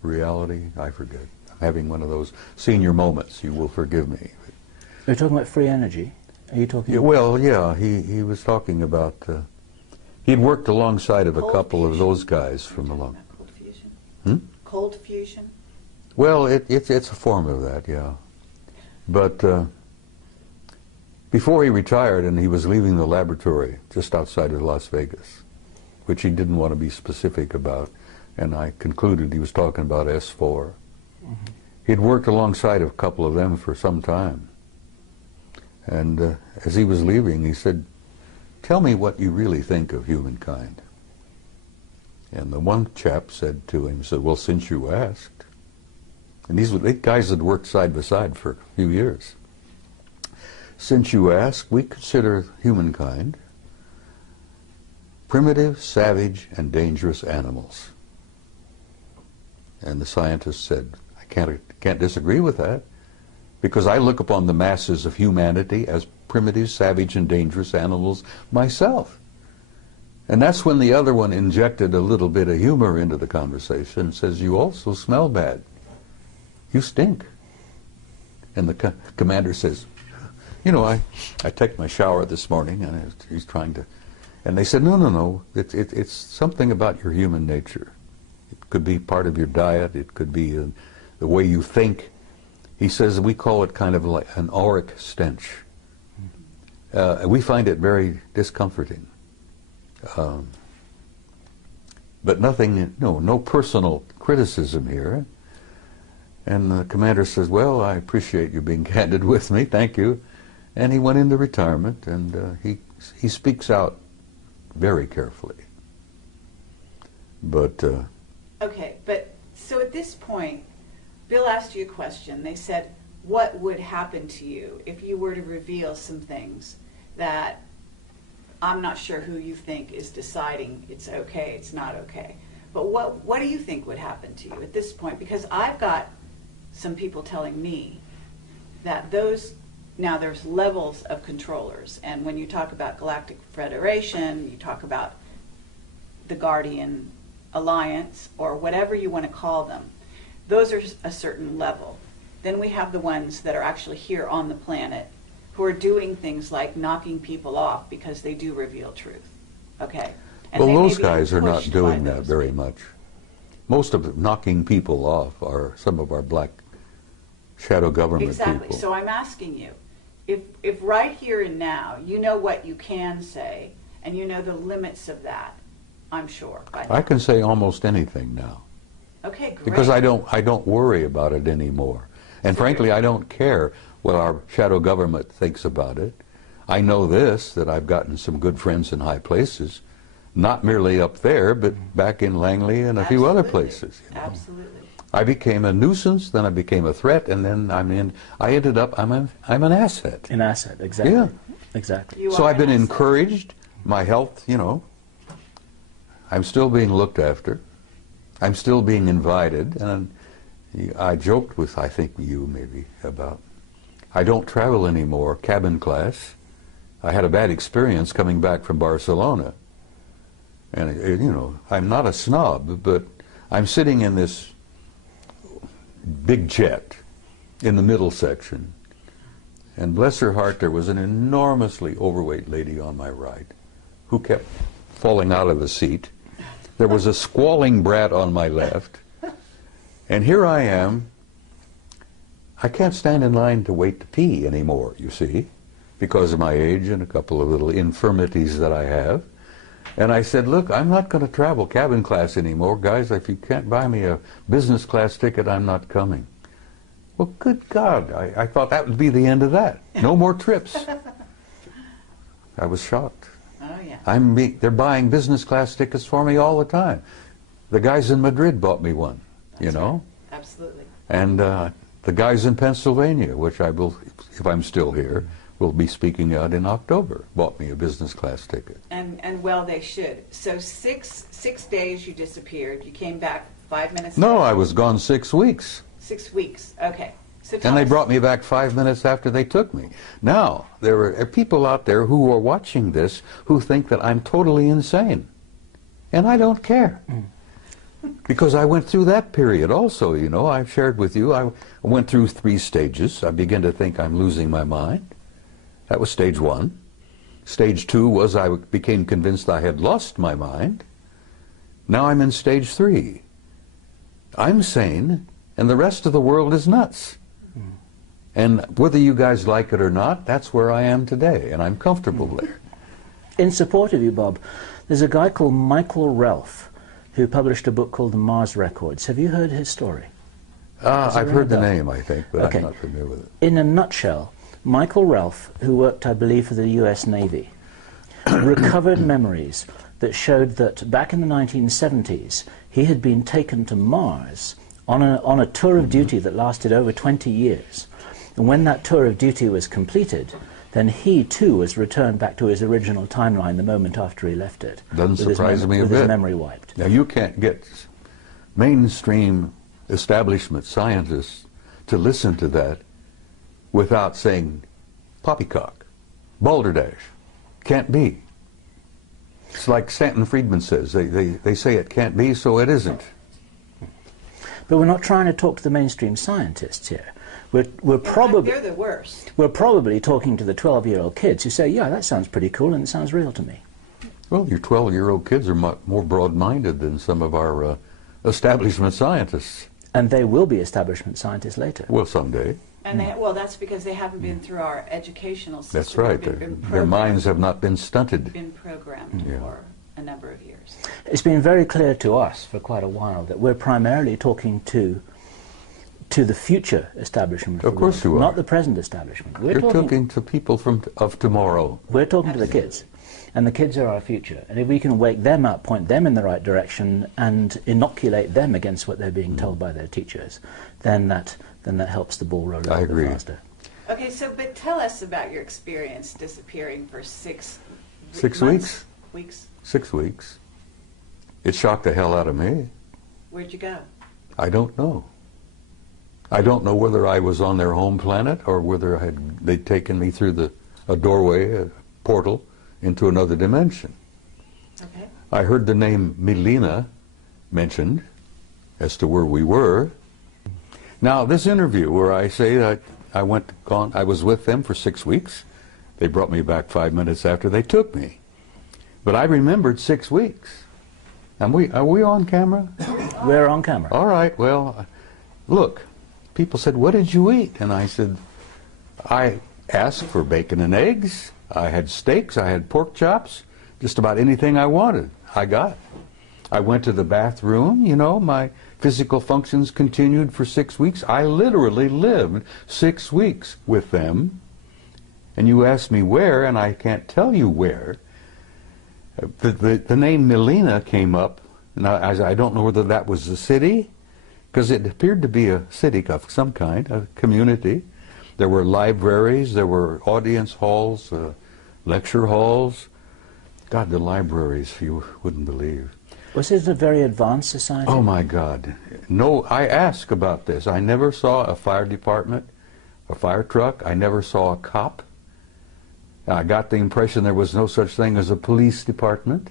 reality? I forget. I'm having one of those senior moments. You will forgive me. Are you talking about free energy? Are you talking? Yeah, well, yeah. He was talking about. He'd worked alongside of a couple of those guys from along. Cold fusion. Hmm? Cold fusion. Well, it's a form of that, yeah. But before he retired, and he was leaving the laboratory just outside of Las Vegas, which he didn't want to be specific about, and I concluded he was talking about S4. Mm-hmm. He'd worked alongside of a couple of them for some time. And as he was leaving, he said, "Tell me what you really think of humankind." And the one chap said to him, "Well, since you asked." And these were the guys that worked side by side for a few years. "Since you ask, we consider humankind primitive, savage, and dangerous animals." And the scientist said, "I can't disagree with that, because I look upon the masses of humanity as primitive, savage, and dangerous animals myself." And that's when the other one injected a little bit of humor into the conversation and says, "You also smell bad. You stink." And the commander says, "You know, I took my shower this morning," and he's trying to, and they said, no, it's something about your human nature. It could be part of your diet, it could be the way you think. He says we call it kind of like an auric stench. We find it very discomforting. But nothing, no personal criticism here. And the commander says, well, I appreciate you being candid with me, thank you. And he went into retirement, and he speaks out very carefully. But okay, but so at this point, Bill asked you a question. They said, what would happen to you if you were to reveal some things that I'm not sure who you think is deciding it's okay, it's not okay. But what do you think would happen to you at this point? Because I've got some people telling me that now there's levels of controllers, and when you talk about Galactic Federation, you talk about the Guardian Alliance, or whatever you want to call them, those are a certain level. Then we have the ones that are actually here on the planet who are doing things like knocking people off because they do reveal truth. Okay? And well, those guys are not doing that very much. Most of knocking people off are some of our black shadow government people. Exactly. So I'm asking you, if right here and now you know what you can say and you know the limits of that, I'm sure. I can say almost anything now. Okay, great. Because I don't worry about it anymore. And frankly, I don't care what our shadow government thinks about it. I know this, that I've gotten some good friends in high places, not merely up there, but back in Langley and a few other places. You know? Absolutely. I became a nuisance, then I became a threat, and then I ended up, I'm an asset. An asset, exactly. Yeah. Exactly. So I've been encouraged, my health, you know, I'm still being looked after. I'm still being invited, and I joked with, I think you maybe, about, I don't travel anymore, cabin class. I had a bad experience coming back from Barcelona. And, you know, I'm not a snob, but I'm sitting in this big jet in the middle section. And bless her heart, there was an enormously overweight lady on my right who kept falling out of the seat. There was a squalling brat on my left. And here I am. I can't stand in line to wait to pee anymore, you see, because of my age and a couple of little infirmities that I have. And I said, look, I'm not going to travel cabin class anymore. Guys, if you can't buy me a business class ticket, I'm not coming. Well, good God, I thought that would be the end of that. No more trips. I was shocked. Oh, yeah. They're buying business class tickets for me all the time. The guys in Madrid bought me one, you know? Right. Absolutely. And the guys in Pennsylvania, which I will, if I'm still here, will be speaking out in October, bought me a business class ticket. And well, they should. So six days you disappeared. You came back 5 minutes No, later. I was gone 6 weeks. 6 weeks. Okay. So And they brought me back 5 minutes after they took me. Now, there are people out there who are watching this who think that I'm totally insane. And I don't care. Because I went through that period also, you know. I've shared with you, I went through 3 stages. I began to think I'm losing my mind. That was stage 1. Stage 2 was I became convinced I had lost my mind. Now I'm in stage 3. I'm sane, and the rest of the world is nuts. And whether you guys like it or not, that's where I am today, and I'm comfortable there. In support of you, Bob, there's a guy called Michael Ralph who published a book called The Mars Records. Have you heard his story? I've heard the name, I think, but I'm not familiar with it. In a nutshell, Michael Ralph, who worked, I believe, for the US Navy, recovered memories that showed that back in the 1970s, he had been taken to Mars on a tour of duty that lasted over 20 years. And when that tour of duty was completed, then he too was returned back to his original timeline the moment after he left it. Doesn't surprise me a bit. With his memory wiped. Now you can't get mainstream establishment scientists to listen to that without saying poppycock, balderdash, can't be. It's like Stanton Friedman says, they say it can't be, so it isn't. But we're not trying to talk to the mainstream scientists here. We're probably they're the worst. We're probably talking to the 12-year-old kids who say, yeah, that sounds pretty cool and it sounds real to me. Well, your 12-year-old kids are more broad-minded than some of our establishment scientists. And they will be establishment scientists later. Well, someday. And well, that's because they haven't been through our educational system. That's right. Their minds have not been stunted. Been programmed for a number of years. It's been very clear to us for quite a while that we're primarily talking to to the future establishment. Of course you are. Not the present establishment. You're talking to people of tomorrow. We're talking to the kids. And the kids are our future. And if we can wake them up, point them in the right direction, and inoculate them against what they're being told by their teachers, then that helps the ball roll a little bit faster. Okay, so but tell us about your experience disappearing for 6 weeks. 6 weeks. It shocked the hell out of me. Where'd you go? I don't know. I don't know whether I was on their home planet or whether they'd taken me through a doorway, a portal, into another dimension. Okay. I heard the name Milena mentioned as to where we were. Now, this interview where I say that I was with them for 6 weeks. They brought me back 5 minutes after they took me. But I remembered 6 weeks. Are we on camera? We're on camera. All right, well, look, people said, what did you eat? And I said, I asked for bacon and eggs. I had steaks, I had pork chops, just about anything I wanted, I got. I went to the bathroom, you know, my physical functions continued for 6 weeks. I literally lived 6 weeks with them. And you asked me where, and I can't tell you where. The name Milena came up. Now, I don't know whether that was a city, because it appeared to be a city of some kind, a community. There were libraries, there were audience halls, lecture halls. God, the libraries, you wouldn't believe. Was it a very advanced society? Oh my God. No, I asked about this. I never saw a fire department, a fire truck. I never saw a cop. I got the impression there was no such thing as a police department.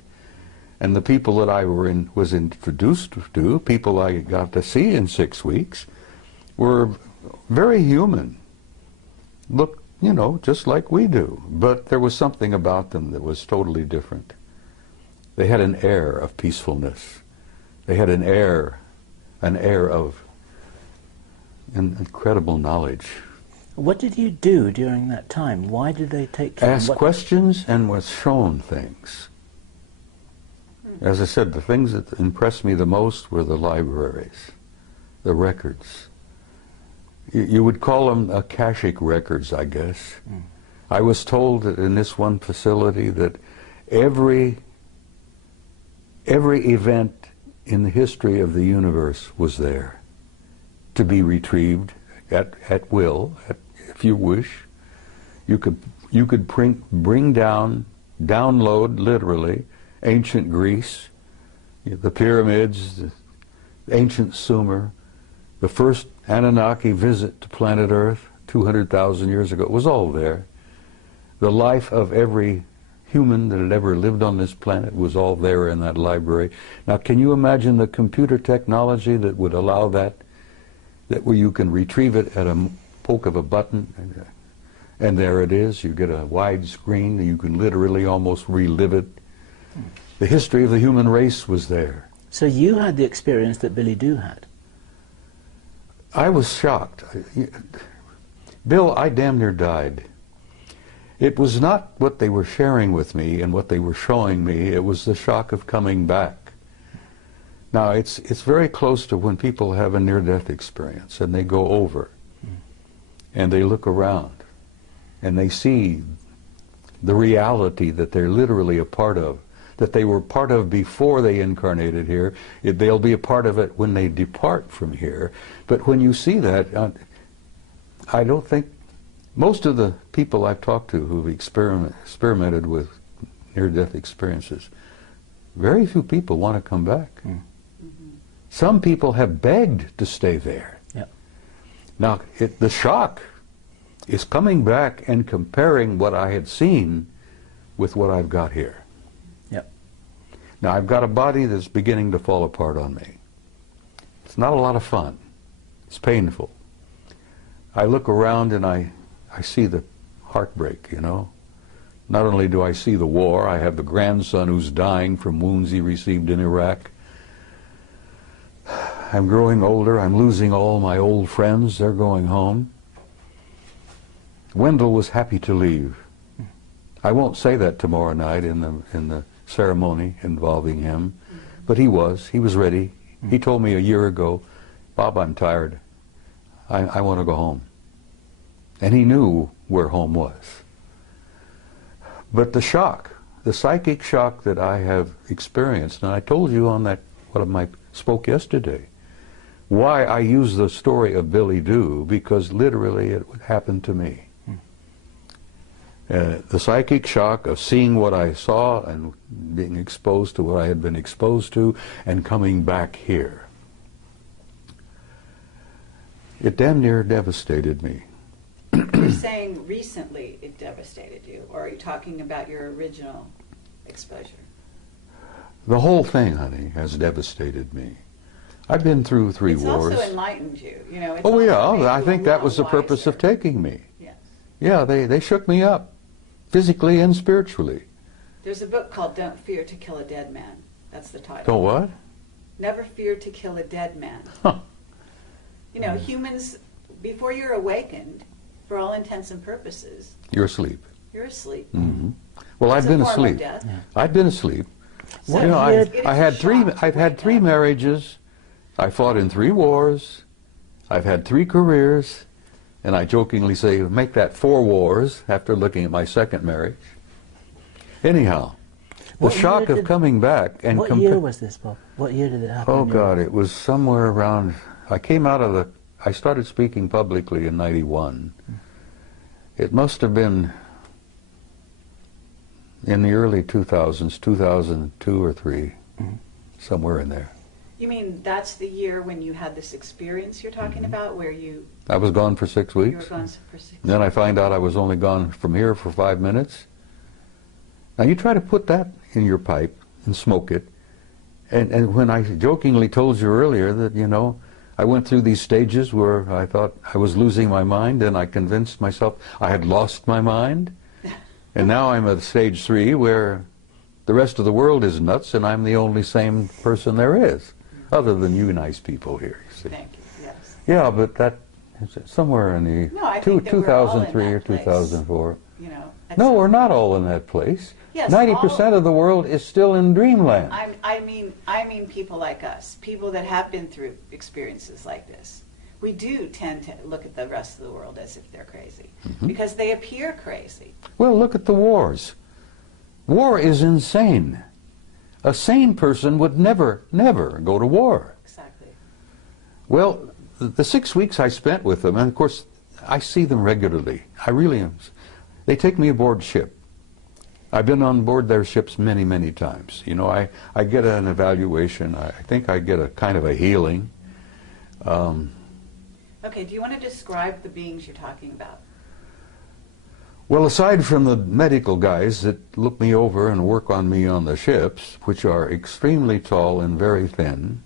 And the people that I was introduced to, people I got to see in 6 weeks, were very human. Look, you know, just like we do. But there was something about them that was totally different. They had an air of peacefulness. They had an air of incredible knowledge. What did you do during that time? Why did they take you? Ask questions and was shown things. As I said, the things that impressed me the most were the libraries, the records. You would call them Akashic records, I guess. I was told that in this one facility that every event in the history of the universe was there to be retrieved at will, if you wish. You could bring down, download literally, ancient Greece, the pyramids, the ancient Sumer, the first Anunnaki visit to planet Earth 200,000 years ago. It was all there. The life of every human that had ever lived on this planet was all there in that library. Now, can you imagine the computer technology that would allow that where you can retrieve it at a poke of a button, and there it is. You get a wide screen, and you can literally almost relive it. The history of the human race was there. So you had the experience that Billy Doo had? I was shocked. Bill, I damn near died. It was not what they were sharing with me and what they were showing me, it was the shock of coming back. Now, it's very close to when people have a near-death experience and they go over and they look around and they see the reality that they're literally a part of, that they were part of before they incarnated here. They'll be a part of it when they depart from here. But when you see that, I don't think, most of the people I've talked to who've experimented with near-death experiences, very few people want to come back. Some people have begged to stay there. Yep. Now, the shock is coming back and comparing what I had seen with what I've got here. Yep. Now, I've got a body that's beginning to fall apart on me. It's not a lot of fun. It's painful. I look around and I see the heartbreak, you know. Not only do I see the war, I have the grandson who's dying from wounds he received in Iraq. I'm growing older. I'm losing all my old friends. They're going home. Wendell was happy to leave. I won't say that tomorrow night in the ceremony involving him, but he was ready. He told me a year ago, Bob, I'm tired. I want to go home. And he knew where home was. But the shock, the psychic shock that I have experienced, and I told you on that, spoke yesterday, why I use the story of Billy Doo, because literally it happened to me. The psychic shock of seeing what I saw and being exposed to what I had been exposed to and coming back here. It damn near devastated me. You're saying recently it devastated you, or are you talking about your original exposure? The whole thing, honey, has devastated me. I've been through 3 wars. It's also enlightened you. You know, it's oh yeah, also made I you think a that lot was the purpose of wiser. taking me. Yes. Yeah, they shook me up, physically and spiritually. There's a book called Don't Fear to Kill a Dead Man. That's the title. Don't what? Never fear to kill a dead man. Huh. You know, humans, before you're awakened, for all intents and purposes, You're asleep. you're asleep. Mm-hmm. Well, It's I've been a form of asleep. death. Yeah. I've been asleep. So You know, it's a I had shock to I've had wake 3 up. marriages. I fought in 3 wars. I've had 3 careers, and I jokingly say, make that 4 wars after looking at my 2nd marriage. Anyhow, the What shock year of coming back and What year was this, Bob? What year did it happen? oh in your God, life? it was somewhere around. I started speaking publicly in '91. It must have been in the early 2000s, 2002 or 3, somewhere in there. You mean that's the year when you had this experience you're talking about, where you I was gone for 6 were weeks. gone for 6 Then I find out I was only gone from here for 5 minutes. Now you try to put that in your pipe and smoke it. And when I jokingly told you earlier that, you know, I went through these stages where I thought I was losing my mind, and I convinced myself I had lost my mind. And now I'm at stage 3 where the rest of the world is nuts and I'm the only sane person there is, other than you nice people here, you see. Thank you. Yes. Yeah, but that is somewhere in the No, I think that we're all in 2003 or that place. 2004. You know. at No, some we're not point. all in that place. Yes, 90% of the world is still in dreamland. I mean people like us, people that have been through experiences like this. We do tend to look at the rest of the world as if they're crazy, because they appear crazy. Well, look at the wars. War is insane. A sane person would never go to war. Exactly. Well, the 6 weeks I spent with them, and of course, I see them regularly. I really am. They take me aboard ship. I've been on board their ships many, many times. You know, I get an evaluation. I think I get a kind of a healing. Okay, do you want to describe the beings you're talking about? Well, aside from the medical guys that look me over and work on me on the ships, which are extremely tall and very thin,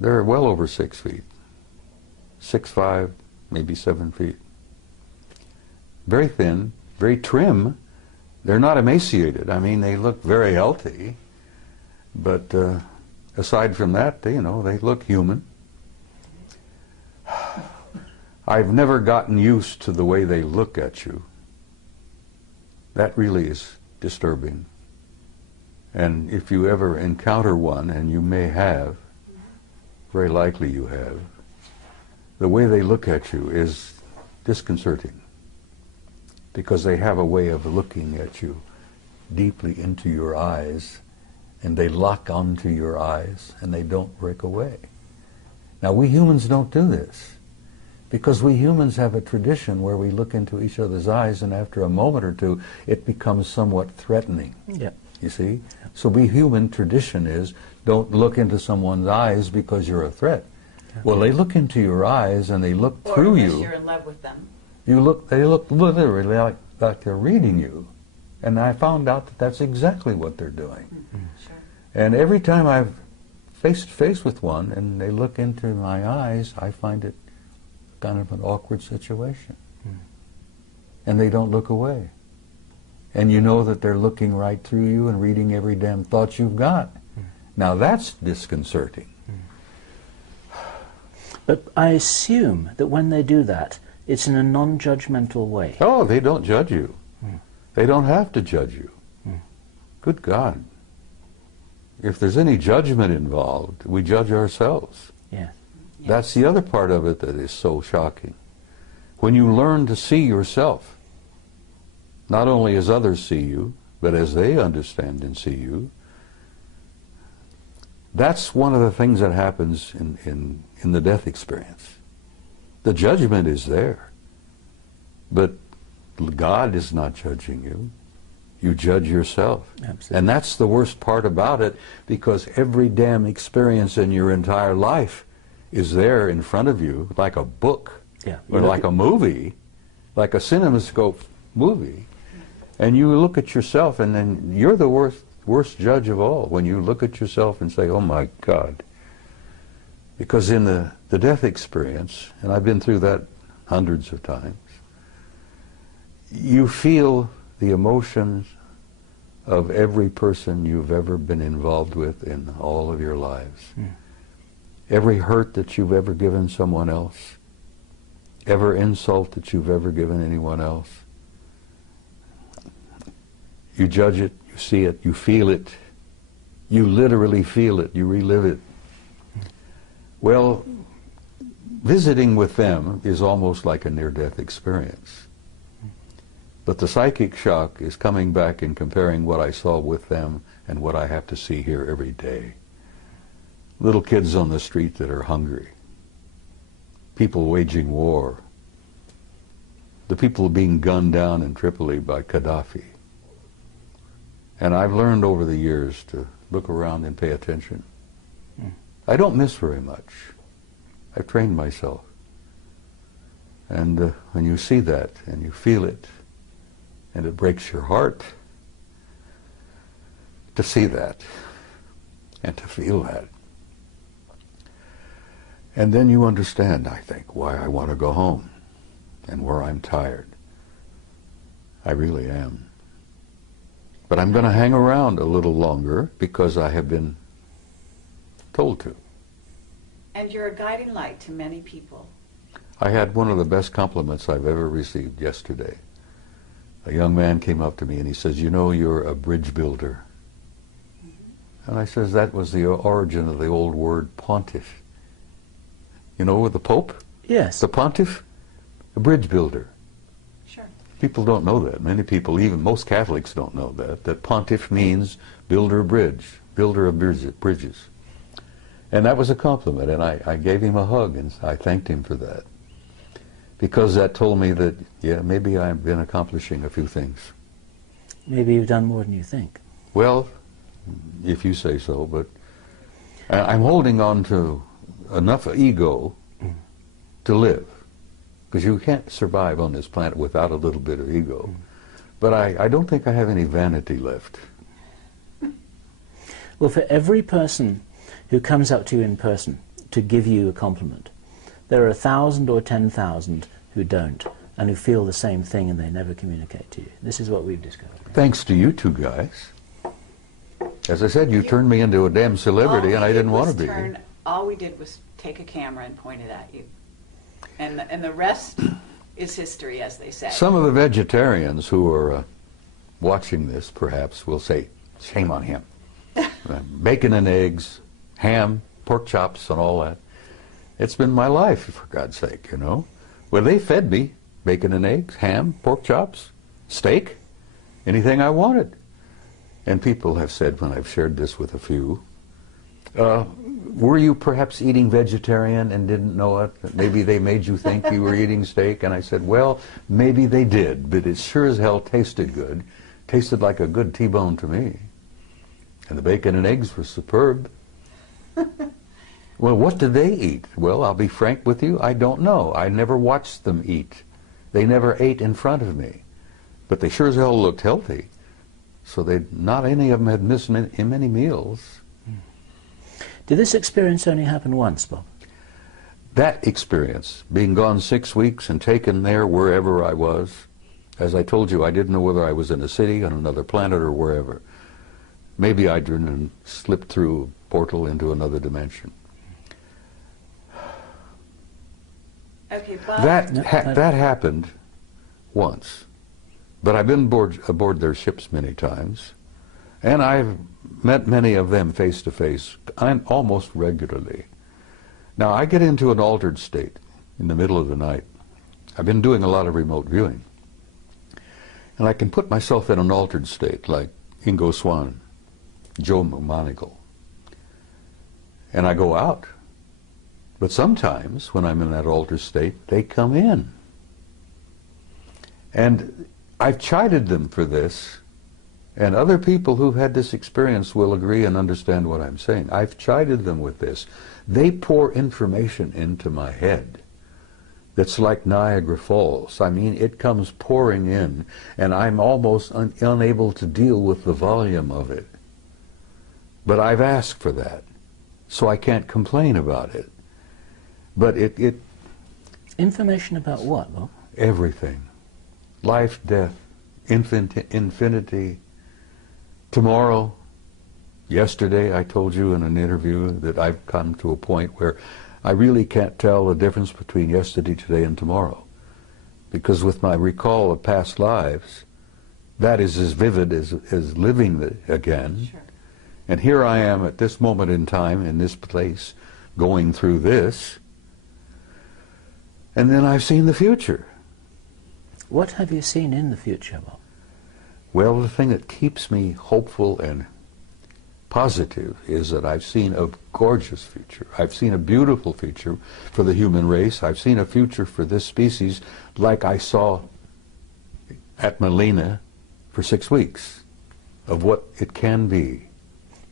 they're well over 6 feet. 6'5", maybe 7 feet. Very thin, very trim. They're not emaciated. I mean, they look very healthy. But aside from that, they look human. I've never gotten used to the way they look at you. That really is disturbing. And if you ever encounter one, and you may have, very likely you have, the way they look at you is disconcerting, because they have a way of looking at you deeply into your eyes, and they lock onto your eyes, and they don't break away. Now, we humans don't do this, because we humans have a tradition where we look into each other's eyes, and after a moment or two, it becomes somewhat threatening. Yeah. You see? So we human tradition is, don't look into someone's eyes because you're a threat. Yeah. Well, they look into your eyes and they look Or through unless you. you're in love with them. They look literally like they're reading you. And I found out that that's exactly what they're doing. Sure. And every time I've face to face with one and they look into my eyes, I find it kind of an awkward situation. And they don't look away. And you know that they're looking right through you and reading every damn thought you've got. Now that's disconcerting. But I assume that when they do that, it's in a non-judgmental way. Oh, they don't judge you. They don't have to judge you. Good God. If there's any judgment involved, we judge ourselves. Yeah. Yes. That's the other part of it that is so shocking. When you learn to see yourself, not only as others see you, but as they understand and see you, that's one of the things that happens in the death experience. The judgment is there, but God is not judging you. You judge yourself. Absolutely. And that's the worst part about it, because every damn experience in your entire life is there in front of you, like a book, Yeah. or like a movie, like a CinemaScope movie. And you look at yourself, and then you're the worst judge of all when you look at yourself and say, oh my God. Because in the death experience, and I've been through that hundreds of times, you feel the emotions of every person you've ever been involved with in all of your lives. Mm. Every hurt that you've ever given someone else, every insult that you've ever given anyone else. You judge it, you see it, you feel it, you literally feel it, you relive it. Well, visiting with them is almost like a near-death experience. But the psychic shock is coming back and comparing what I saw with them and what I have to see here every day. Little kids on the street that are hungry, people waging war, the people being gunned down in Tripoli by Gaddafi. And I've learned over the years to look around and pay attention. I don't miss very much. I've trained myself. And when you see that and you feel it, and it breaks your heart to see that and to feel that. And then you understand, I think, why I want to go home and where I'm tired. I really am. But I'm going to hang around a little longer because I have been told to. And you're a guiding light to many people. I had one of the best compliments I've ever received yesterday. A young man came up to me and he says, you know, you're a bridge builder. Mm-hmm. And I says, that was the origin of the old word pontiff. You know, with the Pope? Yes. The pontiff? A bridge builder. Sure. People don't know that. Many people, even most Catholics don't know that pontiff means builder of bridge, builder of bridges. And that was a compliment, and I gave him a hug and I thanked him for that. Because that told me that, yeah, maybe I've been accomplishing a few things. Maybe you've done more than you think. Well, if you say so, but I'm holding on to enough ego to live. Because you can't survive on this planet without a little bit of ego. But I don't think I have any vanity left. Well, for every person who comes up to you in person to give you a compliment, there are 1,000 or 10,000 who don't, and who feel the same thing and they never communicate to you. This is what we've discovered. Thanks to you two guys. As I said, you turned me into a damn celebrity, and I didn't want to be. All we did was take a camera and point it at you. And the rest is history, as they say. Some of the vegetarians who are watching this, perhaps, will say, shame on him. Bacon and eggs, ham, pork chops, and all that. It's been my life, for God's sake, you know. Well, they fed me bacon and eggs, ham, pork chops, steak, anything I wanted. And people have said, when I've shared this with a few, were you perhaps eating vegetarian and didn't know it? Maybe they made you think you were eating steak. And I said, well, maybe they did, but it sure as hell tasted good. Tasted like a good T-bone to me. And the bacon and eggs were superb. Well, what did they eat? Well, I'll be frank with you, I don't know. I never watched them eat. They never ate in front of me. But they sure as hell looked healthy. So not any of them had missed many meals. Did this experience only happen once, Bob? That experience, being gone 6 weeks and taken there wherever I was, as I told you, I didn't know whether I was in a city, on another planet, or wherever. Maybe I didn't slip through a portal into another dimension. Okay, Bob. That happened once. But I've been aboard their ships many times, and I've met many of them face to face, almost regularly. Now, I get into an altered state in the middle of the night. I've been doing a lot of remote viewing. And I can put myself in an altered state, like Ingo Swann, Joe McMoneagle. And I go out. But sometimes, when I'm in that altered state, they come in. And I've chided them for this, and other people who've had this experience will agree and understand what I'm saying. I've chided them with this. They pour information into my head that's like Niagara Falls. I mean, it comes pouring in, and I'm almost unable to deal with the volume of it. But I've asked for that, so I can't complain about it. But it Information about what, Bob? everything. Life, death, infinity, tomorrow. Yesterday I told you in an interview that I've come to a point where I really can't tell the difference between yesterday, today, and tomorrow. Because with my recall of past lives, that is as vivid as living again. Sure. And here I am at this moment in time, in this place, going through this. And then I've seen the future. What have you seen in the future, Bob? Well, the thing that keeps me hopeful and positive is that I've seen a gorgeous future. I've seen a beautiful future for the human race. I've seen a future for this species like I saw at Melina for 6 weeks of what it can be.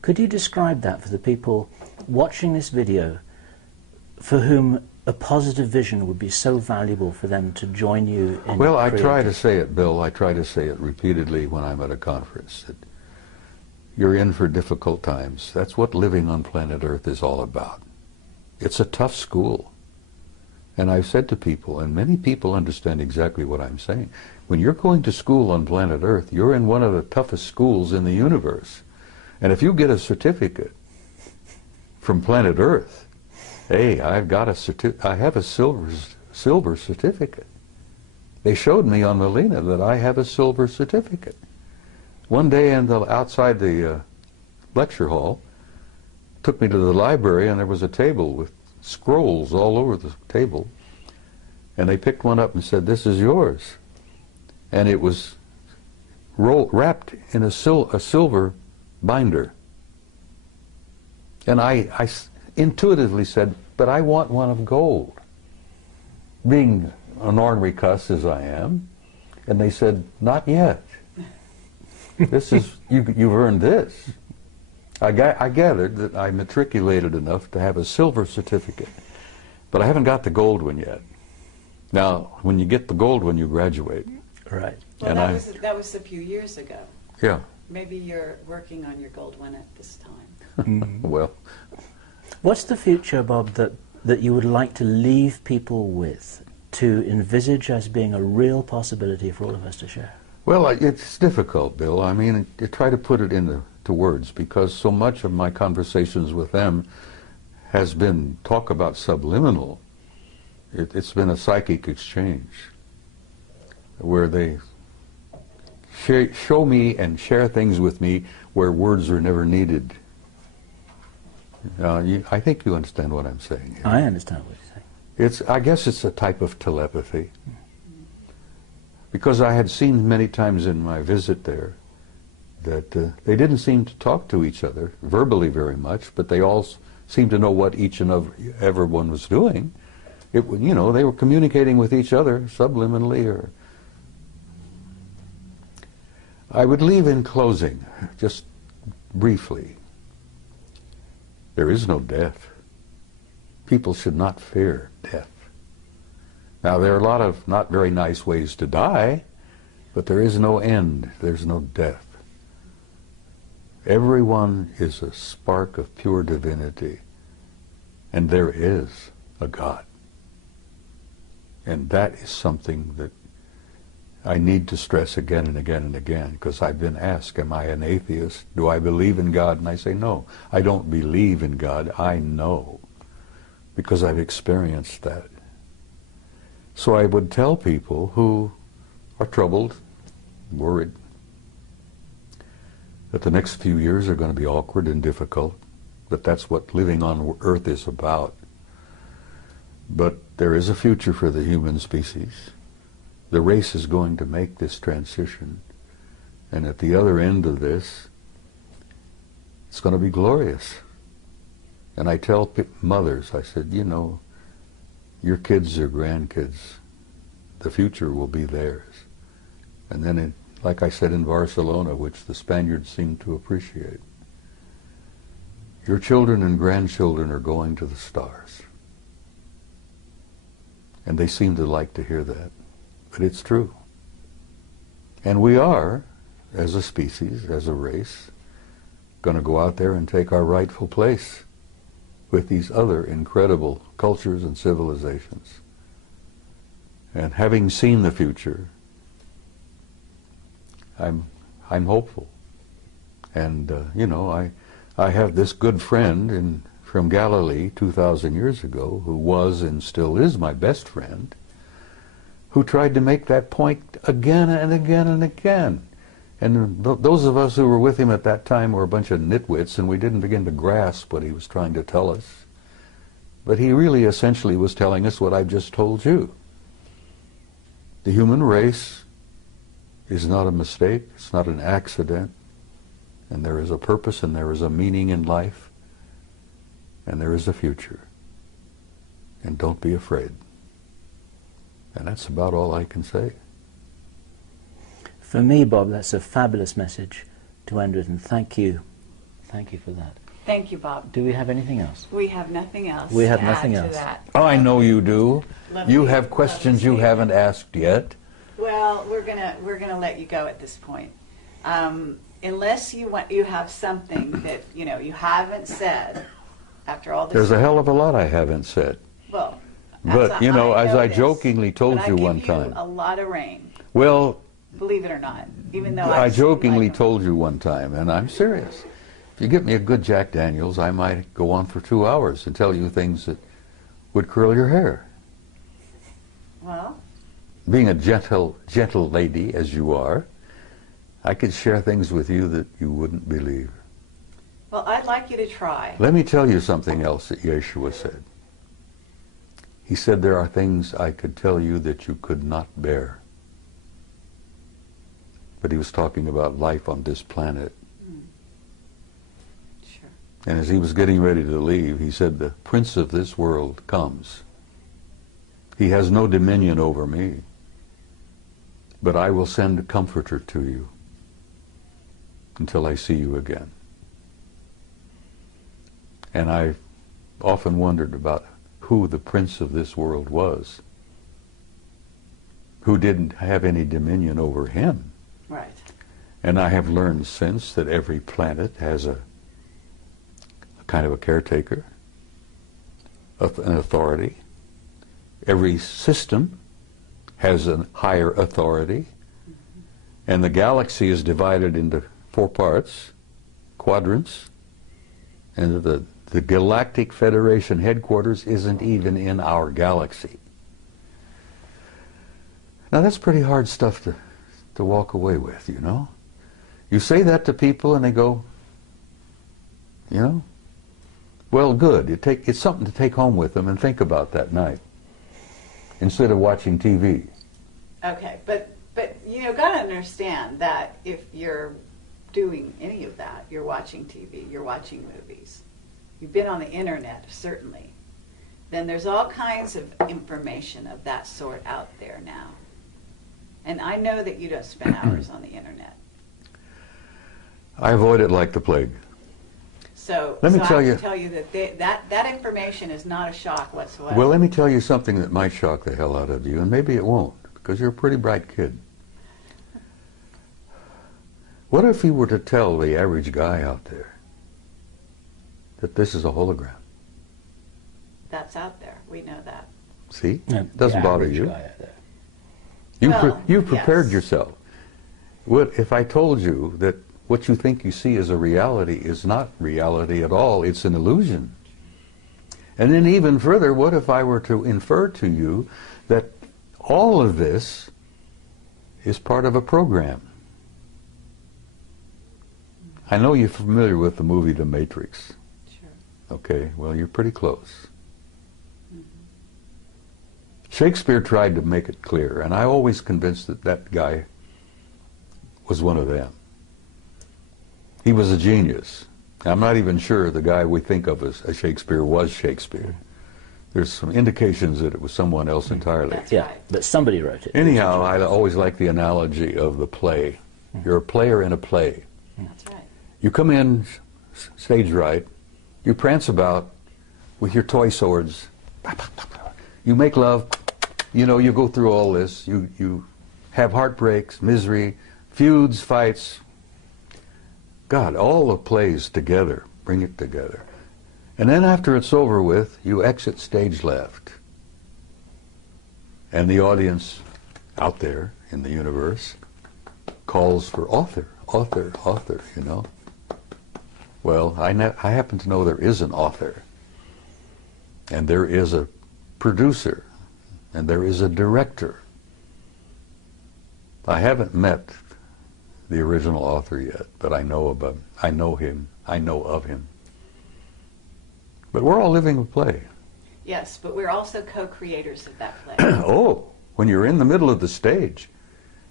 Could you describe that for the people watching this video for whom a positive vision would be so valuable for them to join you in Well, I creating? try to say it, Bill. I try to say it repeatedly when I'm at a conference, that you're in for difficult times. That's what living on planet Earth is all about. It's a tough school. And I've said to people, and many people understand exactly what I'm saying, when you're going to school on planet Earth, you're in one of the toughest schools in the universe. And if you get a certificate from planet Earth, hey, I have a silver certificate. They showed me on Melina that I have a silver certificate. One day outside the lecture hall, took me to the library, and there was a table with scrolls all over the table. And they picked one up and said, "This is yours." And it was wrapped in a silver binder. And I intuitively said, "But I want one of gold," being an ornery cuss as I am. And they said, "Not yet. This is, you've earned this." I gathered that I matriculated enough to have a silver certificate, but I haven't got the gold one yet. Now, when you get the gold one, you graduate. Right. Well, And that was a few years ago. Yeah, Maybe you're working on your gold one at this time. well, What's the future, Bob, that you would like to leave people with, to envisage as being a real possibility for all of us to share? well, it's difficult, Bill. I mean, you try to put it into words, because so much of my conversations with them has been talk about subliminal. It's been a psychic exchange where they show me and share things with me where words are never needed. I think you understand what I'm saying here. I understand what you're saying. I guess it's a type of telepathy. Because I had seen many times in my visit there that they didn't seem to talk to each other verbally very much, but they all seemed to know what each and everyone was doing. They were communicating with each other subliminally. I would leave in closing, just briefly. There is no death. People should not fear death. Now, there are a lot of not very nice ways to die, but there is no end. There's no death. Everyone is a spark of pure divinity, and there is a God. And that is something that I need to stress again and again and again, because I've been asked, am I an atheist? Do I believe in God? And I say, no, I don't believe in God. I know, because I've experienced that. So I would tell people who are troubled, worried, that the next few years are going to be awkward and difficult, but that's what living on Earth is about. But there is a future for the human species. The race is going to make this transition. And at the other end of this, it's going to be glorious. And I tell mothers, I said, you know, your kids or grandkids, the future will be theirs. And then, like I said in Barcelona, which the Spaniards seem to appreciate, your children and grandchildren are going to the stars. And they seem to like to hear that. But it's true. And we are, as a species, as a race, going to go out there and take our rightful place with these other incredible cultures and civilizations. And having seen the future, I'm hopeful. And, you know, I have this good friend from Galilee 2,000 years ago who was and still is my best friend, who tried to make that point again and again and again. And those of us who were with him at that time were a bunch of nitwits, and we didn't begin to grasp what he was trying to tell us. But he really essentially was telling us what I've just told you. The human race is not a mistake, it's not an accident, and there is a purpose and there is a meaning in life, and there is a future. And don't be afraid. And that's about all I can say. For me, Bob, that's a fabulous message to end with, and thank you. Thank you for that. Thank you, Bob. Do we have anything else? We have nothing else. We have to nothing add else. To that. Oh, I know you do. Love You you. have questions you haven't asked yet. Well, we're gonna let you go at this point, unless you have something that you haven't said after all this. There's a hell of a lot I haven't said. Well, But, you know, as I this, jokingly told but you I give one time. a lot of rain, Well, believe it or not, even though I jokingly like told you one time, and I'm serious. If you get me a good Jack Daniels, I might go on for 2 hours and tell you things that would curl your hair. Well, Being a gentle lady as you are, I could share things with you that you wouldn't believe. well, I'd like you to try. Let me tell you something else that Yeshua said. He said, there are things I could tell you that you could not bear. But he was talking about life on this planet. Sure. And as he was getting ready to leave, he said, the prince of this world comes. He has no dominion over me, but I will send a comforter to you until I see you again. And I often wondered about who the prince of this world was, who didn't have any dominion over him. Right. And I have learned since that every planet has a kind of a caretaker, an authority. Every system has a higher authority. And the galaxy is divided into 4 parts, quadrants. And the Galactic Federation headquarters isn't even in our galaxy. Now that's pretty hard stuff to walk away with, you know. You say that to people and they go, you know, well, good. It's something to take home with them and think about that night instead of watching TV. Okay, but gotta understand that if you're doing any of that, you're watching TV, you're watching movies, you've been on the internet, certainly, then there's all kinds of information of that sort out there now. And I know that you don't spend hours on the internet. I avoid it like the plague. So Let me I tell have you- to tell you that that information is not a shock whatsoever. Well, let me tell you something that might shock the hell out of you, and maybe it won't, because you're a pretty bright kid. What if you were to tell the average guy out there that this is a hologram? That's out there. We know that. See? No, It doesn't the bother average you. guy out there. You've prepared yes. yourself. What if I told you that what you think you see as a reality is not reality at all, it's an illusion? And then even further, what if I were to infer to you that all of this is part of a program? I know you're familiar with the movie The Matrix. Sure. Okay, well, you're pretty close. Shakespeare tried to make it clear, and I always convinced that that guy was one of them. He was a genius. I'm not even sure the guy we think of as Shakespeare was Shakespeare. There's some indications that it was someone else entirely. That's Yeah, right. but somebody wrote it. Anyhow, I always like the analogy of the play. You're a player in a play. That's right. You come in stage right, you prance about with your toy swords. You make love, you know, you go through all this. You have heartbreaks, misery, feuds, fights. God, all the plays together, bring it together. And then after it's over with, you exit stage left. And the audience out there in the universe calls for author, author, author, you know. Well, I happen to know there is an author, and there is a producer, and there is a director. I haven't met the original author yet, but I know him, I know of him. But we're all living a play. Yes, but we're also co-creators of that play. Oh, when you're in the middle of the stage,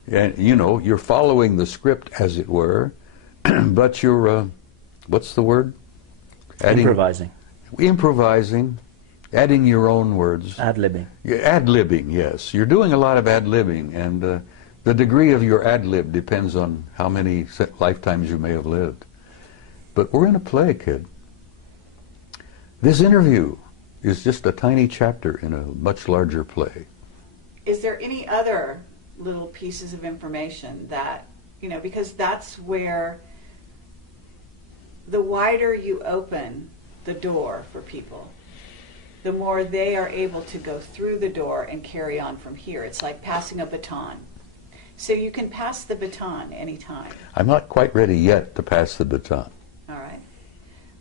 and you know, you're following the script as it were, but you're, what's the word? Improvising. Improvising, adding your own words. Ad-libbing. Ad-libbing, yes. You're doing a lot of ad-libbing, and the degree of your ad-lib depends on how many lifetimes you may have lived. But we're in a play, kid. This interview is just a tiny chapter in a much larger play. Is there any other little pieces of information that, you know, because that's where the wider you open the door for people, the more they are able to go through the door and carry on from here. It's like passing a baton. So you can pass the baton anytime. I'm not quite ready yet to pass the baton. All right.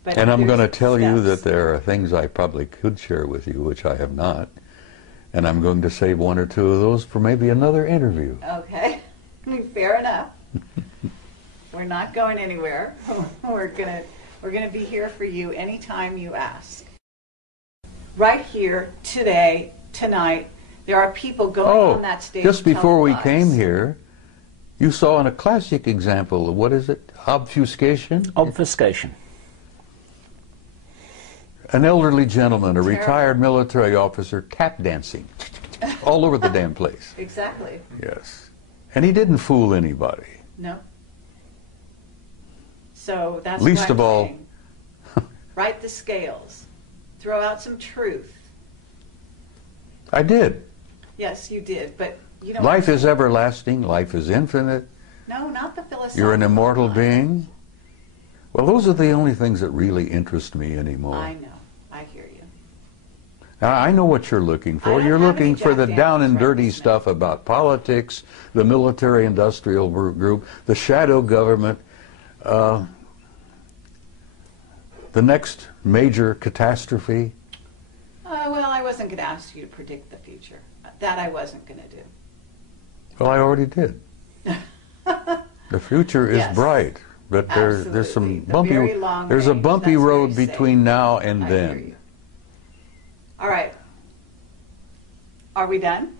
But And I'm going to there's tell you steps. that there are things I probably could share with you, which I have not. And I'm going to save one or two of those for maybe another interview. Okay. Fair enough. We're not going anywhere. We're gonna be here for you anytime you ask. Right here, today, tonight, there are people going on that stage. Just before we telling came lies. here, you saw in a classic example of, what is it? Obfuscation? Obfuscation. An elderly gentleman, a Terrible. retired military officer, tap dancing all over the damn place. Exactly. Yes. And he didn't fool anybody. No. So that's Least what I'm of all- saying. Right the scales. Throw out some truth. I did. Yes, you did, but you don't. Life is everlasting. Life is infinite. No, not the philosophical. You're an immortal line. being. Well, those are the only things that really interest me anymore. I know. I hear you. I know what you're looking I for. don't You're have looking any for the Jack down Daniels and dirty right this stuff about politics, the military-industrial group, the shadow government, the next major catastrophe. Well, I wasn't going to ask you to predict the future. That I wasn't going to do. Well, I already did. The future is Yes. bright, but there's some Absolutely. The bumpy. very long There's a range, bumpy that's road very between safe. now and I hear then. you. All right. Are we done?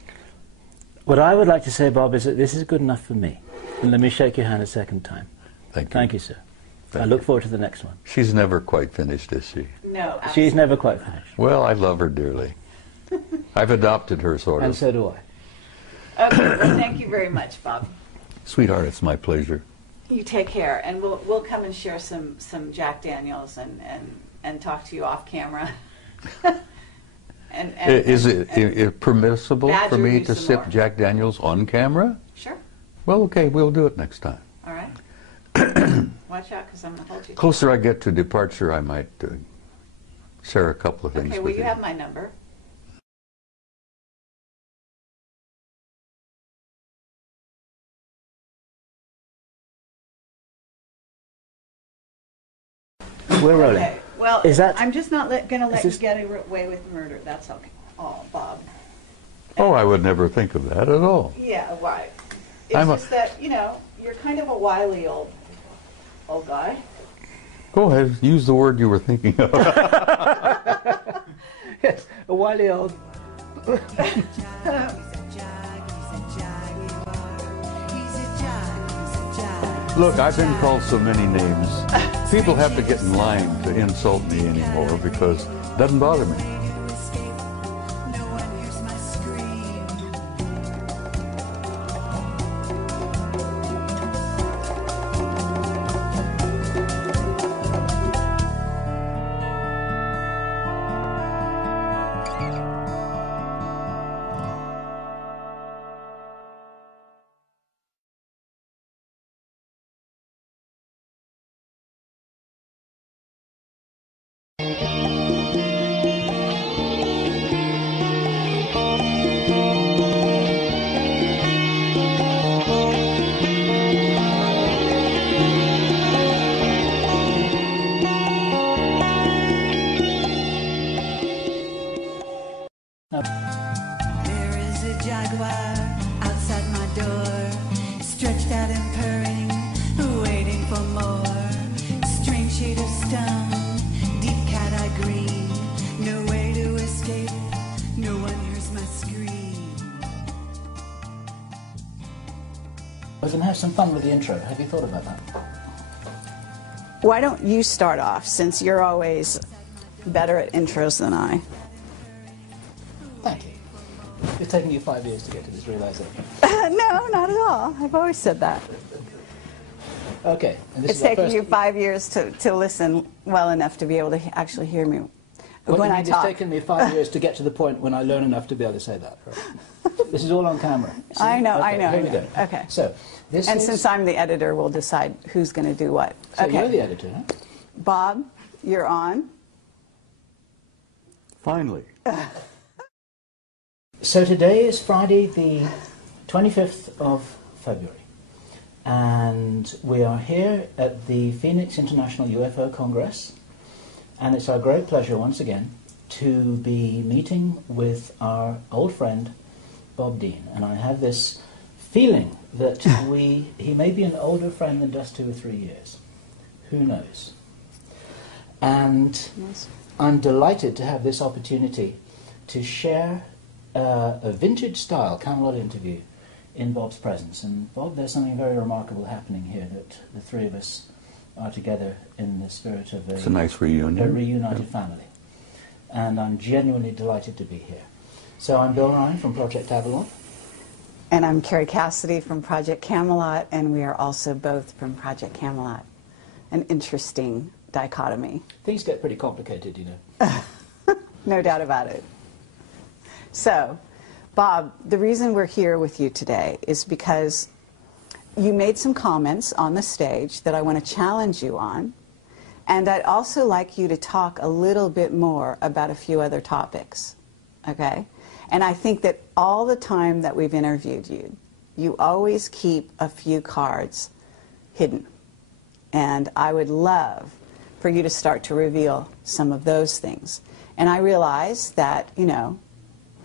What I would like to say, Bob, is that this is good enough for me. And let me shake your hand a second time. Thank you. Thank you, sir. Thank I look forward to the next one. She's never quite finished, is she? No. She's never quite finished. Well, I love her dearly. I've adopted her, sort And of. so do I. Okay. Well, thank you very much, Bob. Sweetheart, it's my pleasure. You take care, and we'll come and share some Jack Daniels and talk to you off camera. Is it permissible for badger me you to some sip more. Jack Daniels on camera? Sure. Well, okay, we'll do it next time. All right. Watch out, because I'm gonna hold you. Closer I get to departure, I might share a couple of things Okay. Well, with you you. have my number. We're rolling. Okay. Well, Is that- I'm just not going to let you this- get away with murder. That's okay. Oh, Bob. Oh, I would never think of that at all. Yeah, right. It's I'm a- just that, you're kind of a wily old guy. Go ahead, use the word you were thinking of. Yes, a wily old Look, I've been called so many names. People have to get in line to insult me anymore because it doesn't bother me. There is a jaguar outside my door, stretched out and purring, waiting for more. Strange shade of stone, deep cat-eye green, no way to escape, no one hears my scream. We're going to have some fun with the intro. Have you thought about that? Why don't you start off, since you're always better at intros than I? Thank you. It's taken you 5 years to get to this realization. No, not at all. I've always said that. Okay. And this It's is our taken first... you 5 years to listen well enough to be able to actually hear me What when you I mean, talk. It's taken me 5 years to get to the point when I learn enough to be able to say that. Right? This is all on camera. See? I know, Okay, I know. Here I we know. go. Okay. So, this And is... since I'm the editor, we'll decide who's going to do what. So Okay. you're the editor, huh? Bob, you're on. Finally. So today is Friday the 25th of February, and we are here at the Phoenix International UFO Congress, and it's our great pleasure once again to be meeting with our old friend Bob Dien. And I have this feeling that he may be an older friend than just 2 or 3 years. Who knows? And Yes. I'm delighted to have this opportunity to share a vintage-style Camelot interview in Bob's presence. And Bob, there's something very remarkable happening here, that the three of us are together in the spirit of It's a nice reunion. a reunited family. And I'm genuinely delighted to be here. So I'm Bill Ryan from Project Avalon. And I'm Carrie Cassidy from Project Camelot, and we are also both from Project Camelot. An interesting dichotomy. Things get pretty complicated, you know. No doubt about it. So, Bob, the reason we're here with you today is because you made some comments on the stage that I want to challenge you on, and I'd also like you to talk a little bit more about a few other topics, okay? And I think that all the time that we've interviewed you, you always keep a few cards hidden. And I would love for you to start to reveal some of those things. And I realize that, you know,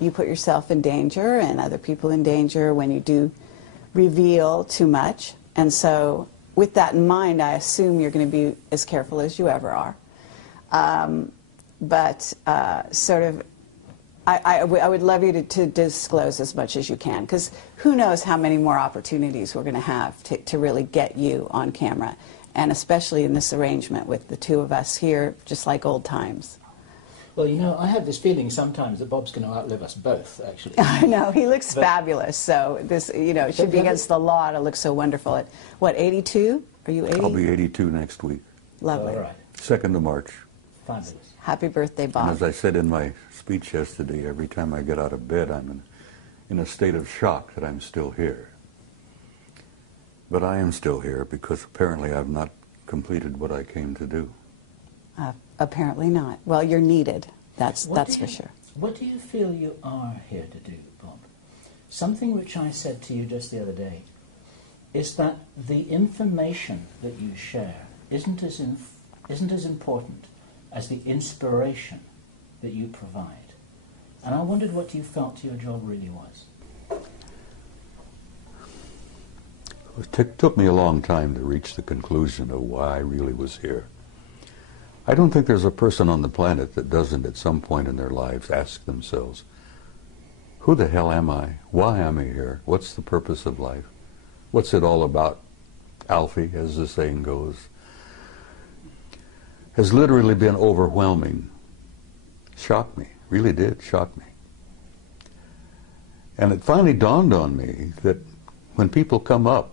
you put yourself in danger and other people in danger when you do reveal too much. And so with that in mind, I assume you're going to be as careful as you ever are. I would love you to disclose as much as you can, because who knows how many more opportunities we're going to have to really get you on camera, and especially in this arrangement with the two of us here, just like old times. Well, you know, I have this feeling sometimes that Bob's going to outlive us both, actually. I know, he looks fabulous, so this, you know, it should be against the law to look so wonderful. At, what, 82? Are you 80? I'll be 82 next week, Lovely. All right. 2nd of March. Fabulous. Happy birthday, And Bob. as I said in my speech yesterday, every time I get out of bed, I'm in a state of shock that I'm still here. But I am still here because apparently I've not completed what I came to do. Apparently not. Well, you're needed. That's for sure. What do you feel you are here to do, Bob? Something which I said to you just the other day is that the information that you share isn't as important as the inspiration that you provide. And I wondered what you felt your job really was. It took me a long time to reach the conclusion of why I really was here. I don't think there's a person on the planet that doesn't at some point in their lives ask themselves, who the hell am I? Why am I here? What's the purpose of life? What's it all about? Alfie, as the saying goes, has literally been overwhelming. Shocked me, really did shock me. And it finally dawned on me that when people come up,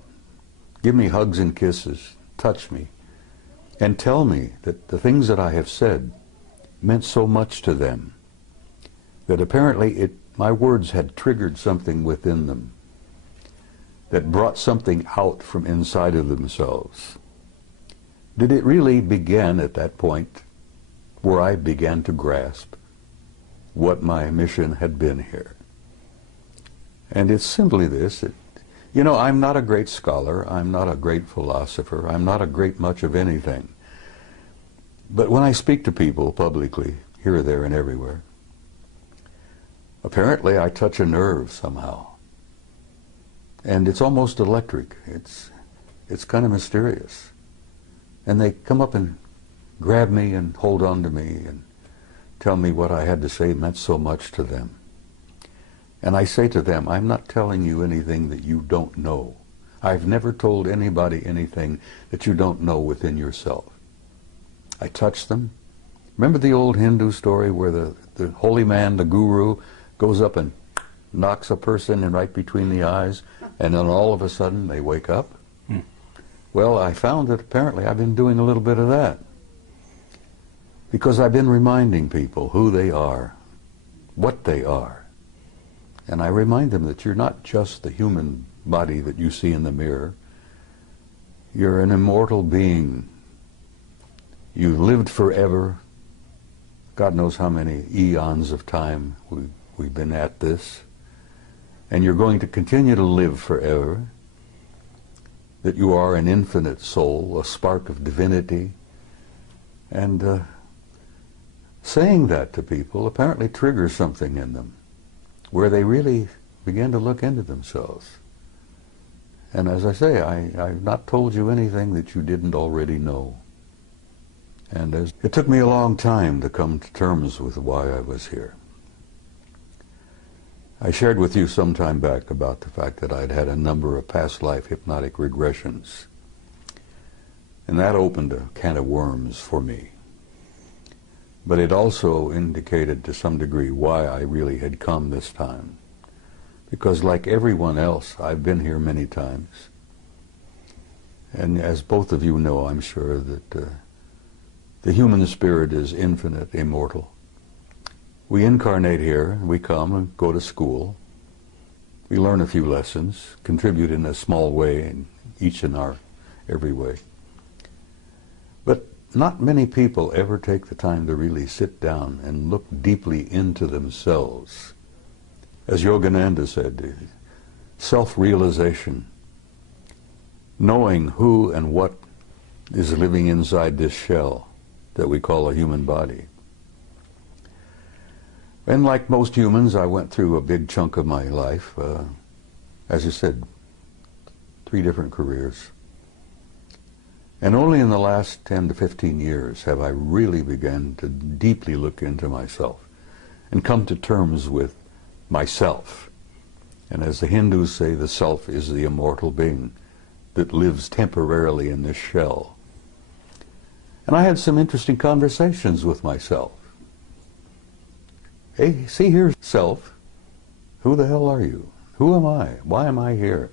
give me hugs and kisses, touch me, and tell me that the things that I have said meant so much to them, that apparently my words had triggered something within them, that brought something out from inside of themselves. Did it really begin at that point where I began to grasp what my mission had been here? And it's simply this. You know, I'm not a great scholar, I'm not a great philosopher, I'm not a great much of anything. But when I speak to people publicly, here, there, and everywhere, apparently I touch a nerve somehow. And it's almost electric. It's kind of mysterious. And they come up and grab me and hold on to me and tell me what I had to say meant so much to them. And I say to them, I'm not telling you anything that you don't know. I've never told anybody anything that you don't know within yourself. I touch them. Remember the old Hindu story where the holy man, the guru, goes up and knocks a person in right between the eyes, and then all of a sudden they wake up? Well, I found that apparently I've been doing a little bit of that, because I've been reminding people who they are, what they are. And I remind them that you're not just the human body that you see in the mirror. You're an immortal being. You've lived forever. God knows how many eons of time we've been at this. And you're going to continue to live forever. That you are an infinite soul, a spark of divinity. And saying that to people apparently triggers something in them, where they really begin to look into themselves. And as I say, I've not told you anything that you didn't already know. And it took me a long time to come to terms with why I was here. I shared with you some time back about the fact that I'd had a number of past life hypnotic regressions. And that opened a can of worms for me. But it also indicated to some degree why I really had come this time. Because like everyone else, I've been here many times. And as both of you know, I'm sure that the human spirit is infinite, immortal. We incarnate here, we come and go to school. We learn a few lessons, contribute in a small way, in each in our every way. But not many people ever take the time to really sit down and look deeply into themselves. As Yogananda said, self-realization, knowing who and what is living inside this shell that we call a human body. And like most humans, I went through a big chunk of my life, as I said, 3 different careers. And only in the last 10 to 15 years have I really begun to deeply look into myself and come to terms with myself. And as the Hindus say, the self is the immortal being that lives temporarily in this shell. And I had some interesting conversations with myself. Hey, see here, self, who the hell are you? Who am I? Why am I here?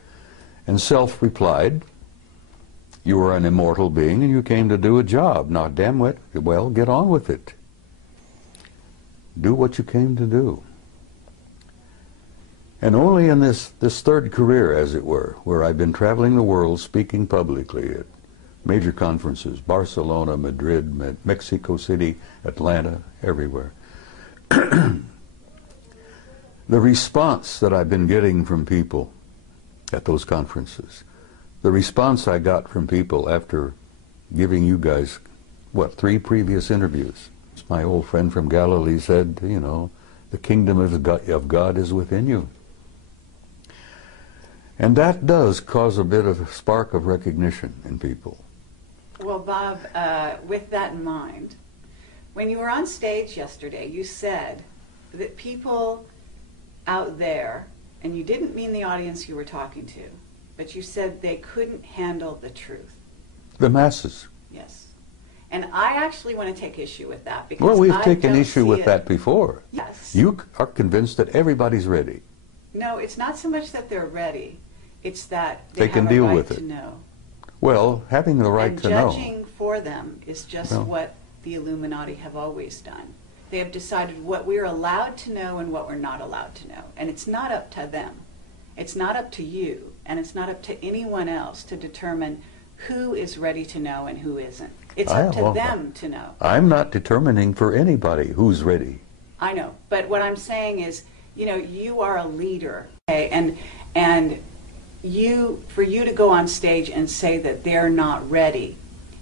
And self replied, you are an immortal being and you came to do a job. Now, damn it, well, get on with it. Do what you came to do. And only in this third career, as it were, where I've been traveling the world speaking publicly at major conferences, Barcelona, Madrid, Mexico City, Atlanta, everywhere. The response that I've been getting from people at those conferences, the response I got from people after giving you guys, 3 previous interviews. My old friend from Galilee said, you know, the kingdom of God is within you. And that does cause a bit of a spark of recognition in people. Well, Bob, with that in mind, when you were on stage yesterday, you said that people out there, and you didn't mean the audience you were talking to, but you said they couldn't handle the truth. The masses. Yes. And I actually want to take issue with that because Well, we've I taken don't issue see with it. that before. Yes. You are convinced that everybody's ready. No, it's not so much that they're ready. It's that They can have a deal right with to it. know. Well, having the right And to know. judging for them is just No. what the Illuminati have always done. They have decided what we're allowed to know and what we're not allowed to know. And it's not up to them. It's not up to you, and it's not up to anyone else to determine who is ready to know and who isn't. It's up to them to know. I'm not determining for anybody who's ready. I know, but what I'm saying is, you know, you are a leader, okay? And for you to go on stage and say that they're not ready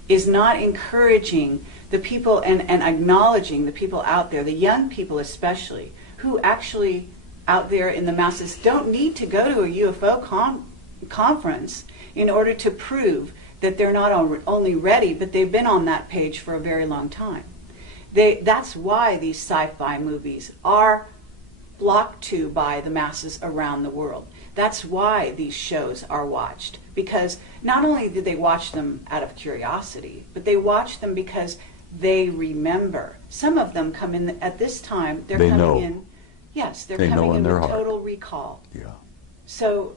is not encouraging the people and acknowledging the people out there, the young people especially, who actually out there in the masses don't need to go to a UFO conference in order to prove that they're not only ready, but they've been on that page for a very long time. That's why these sci-fi movies are flocked to by the masses around the world. That's why these shows are watched, because not only did they watch them out of curiosity, but they watch them because they remember. Some of them come in at this time, they're coming know. in, yes, they're They know coming in in their with heart. total recall. Yeah. So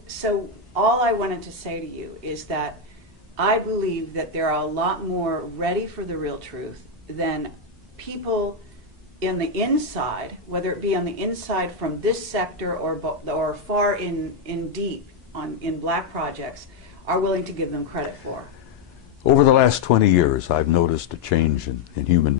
all I wanted to say to you is that I believe that there are a lot more ready for the real truth than people in the inside, whether it be on the inside from this sector or far in deep in black projects, are willing to give them credit for. Over the last 20 years, I've noticed a change in human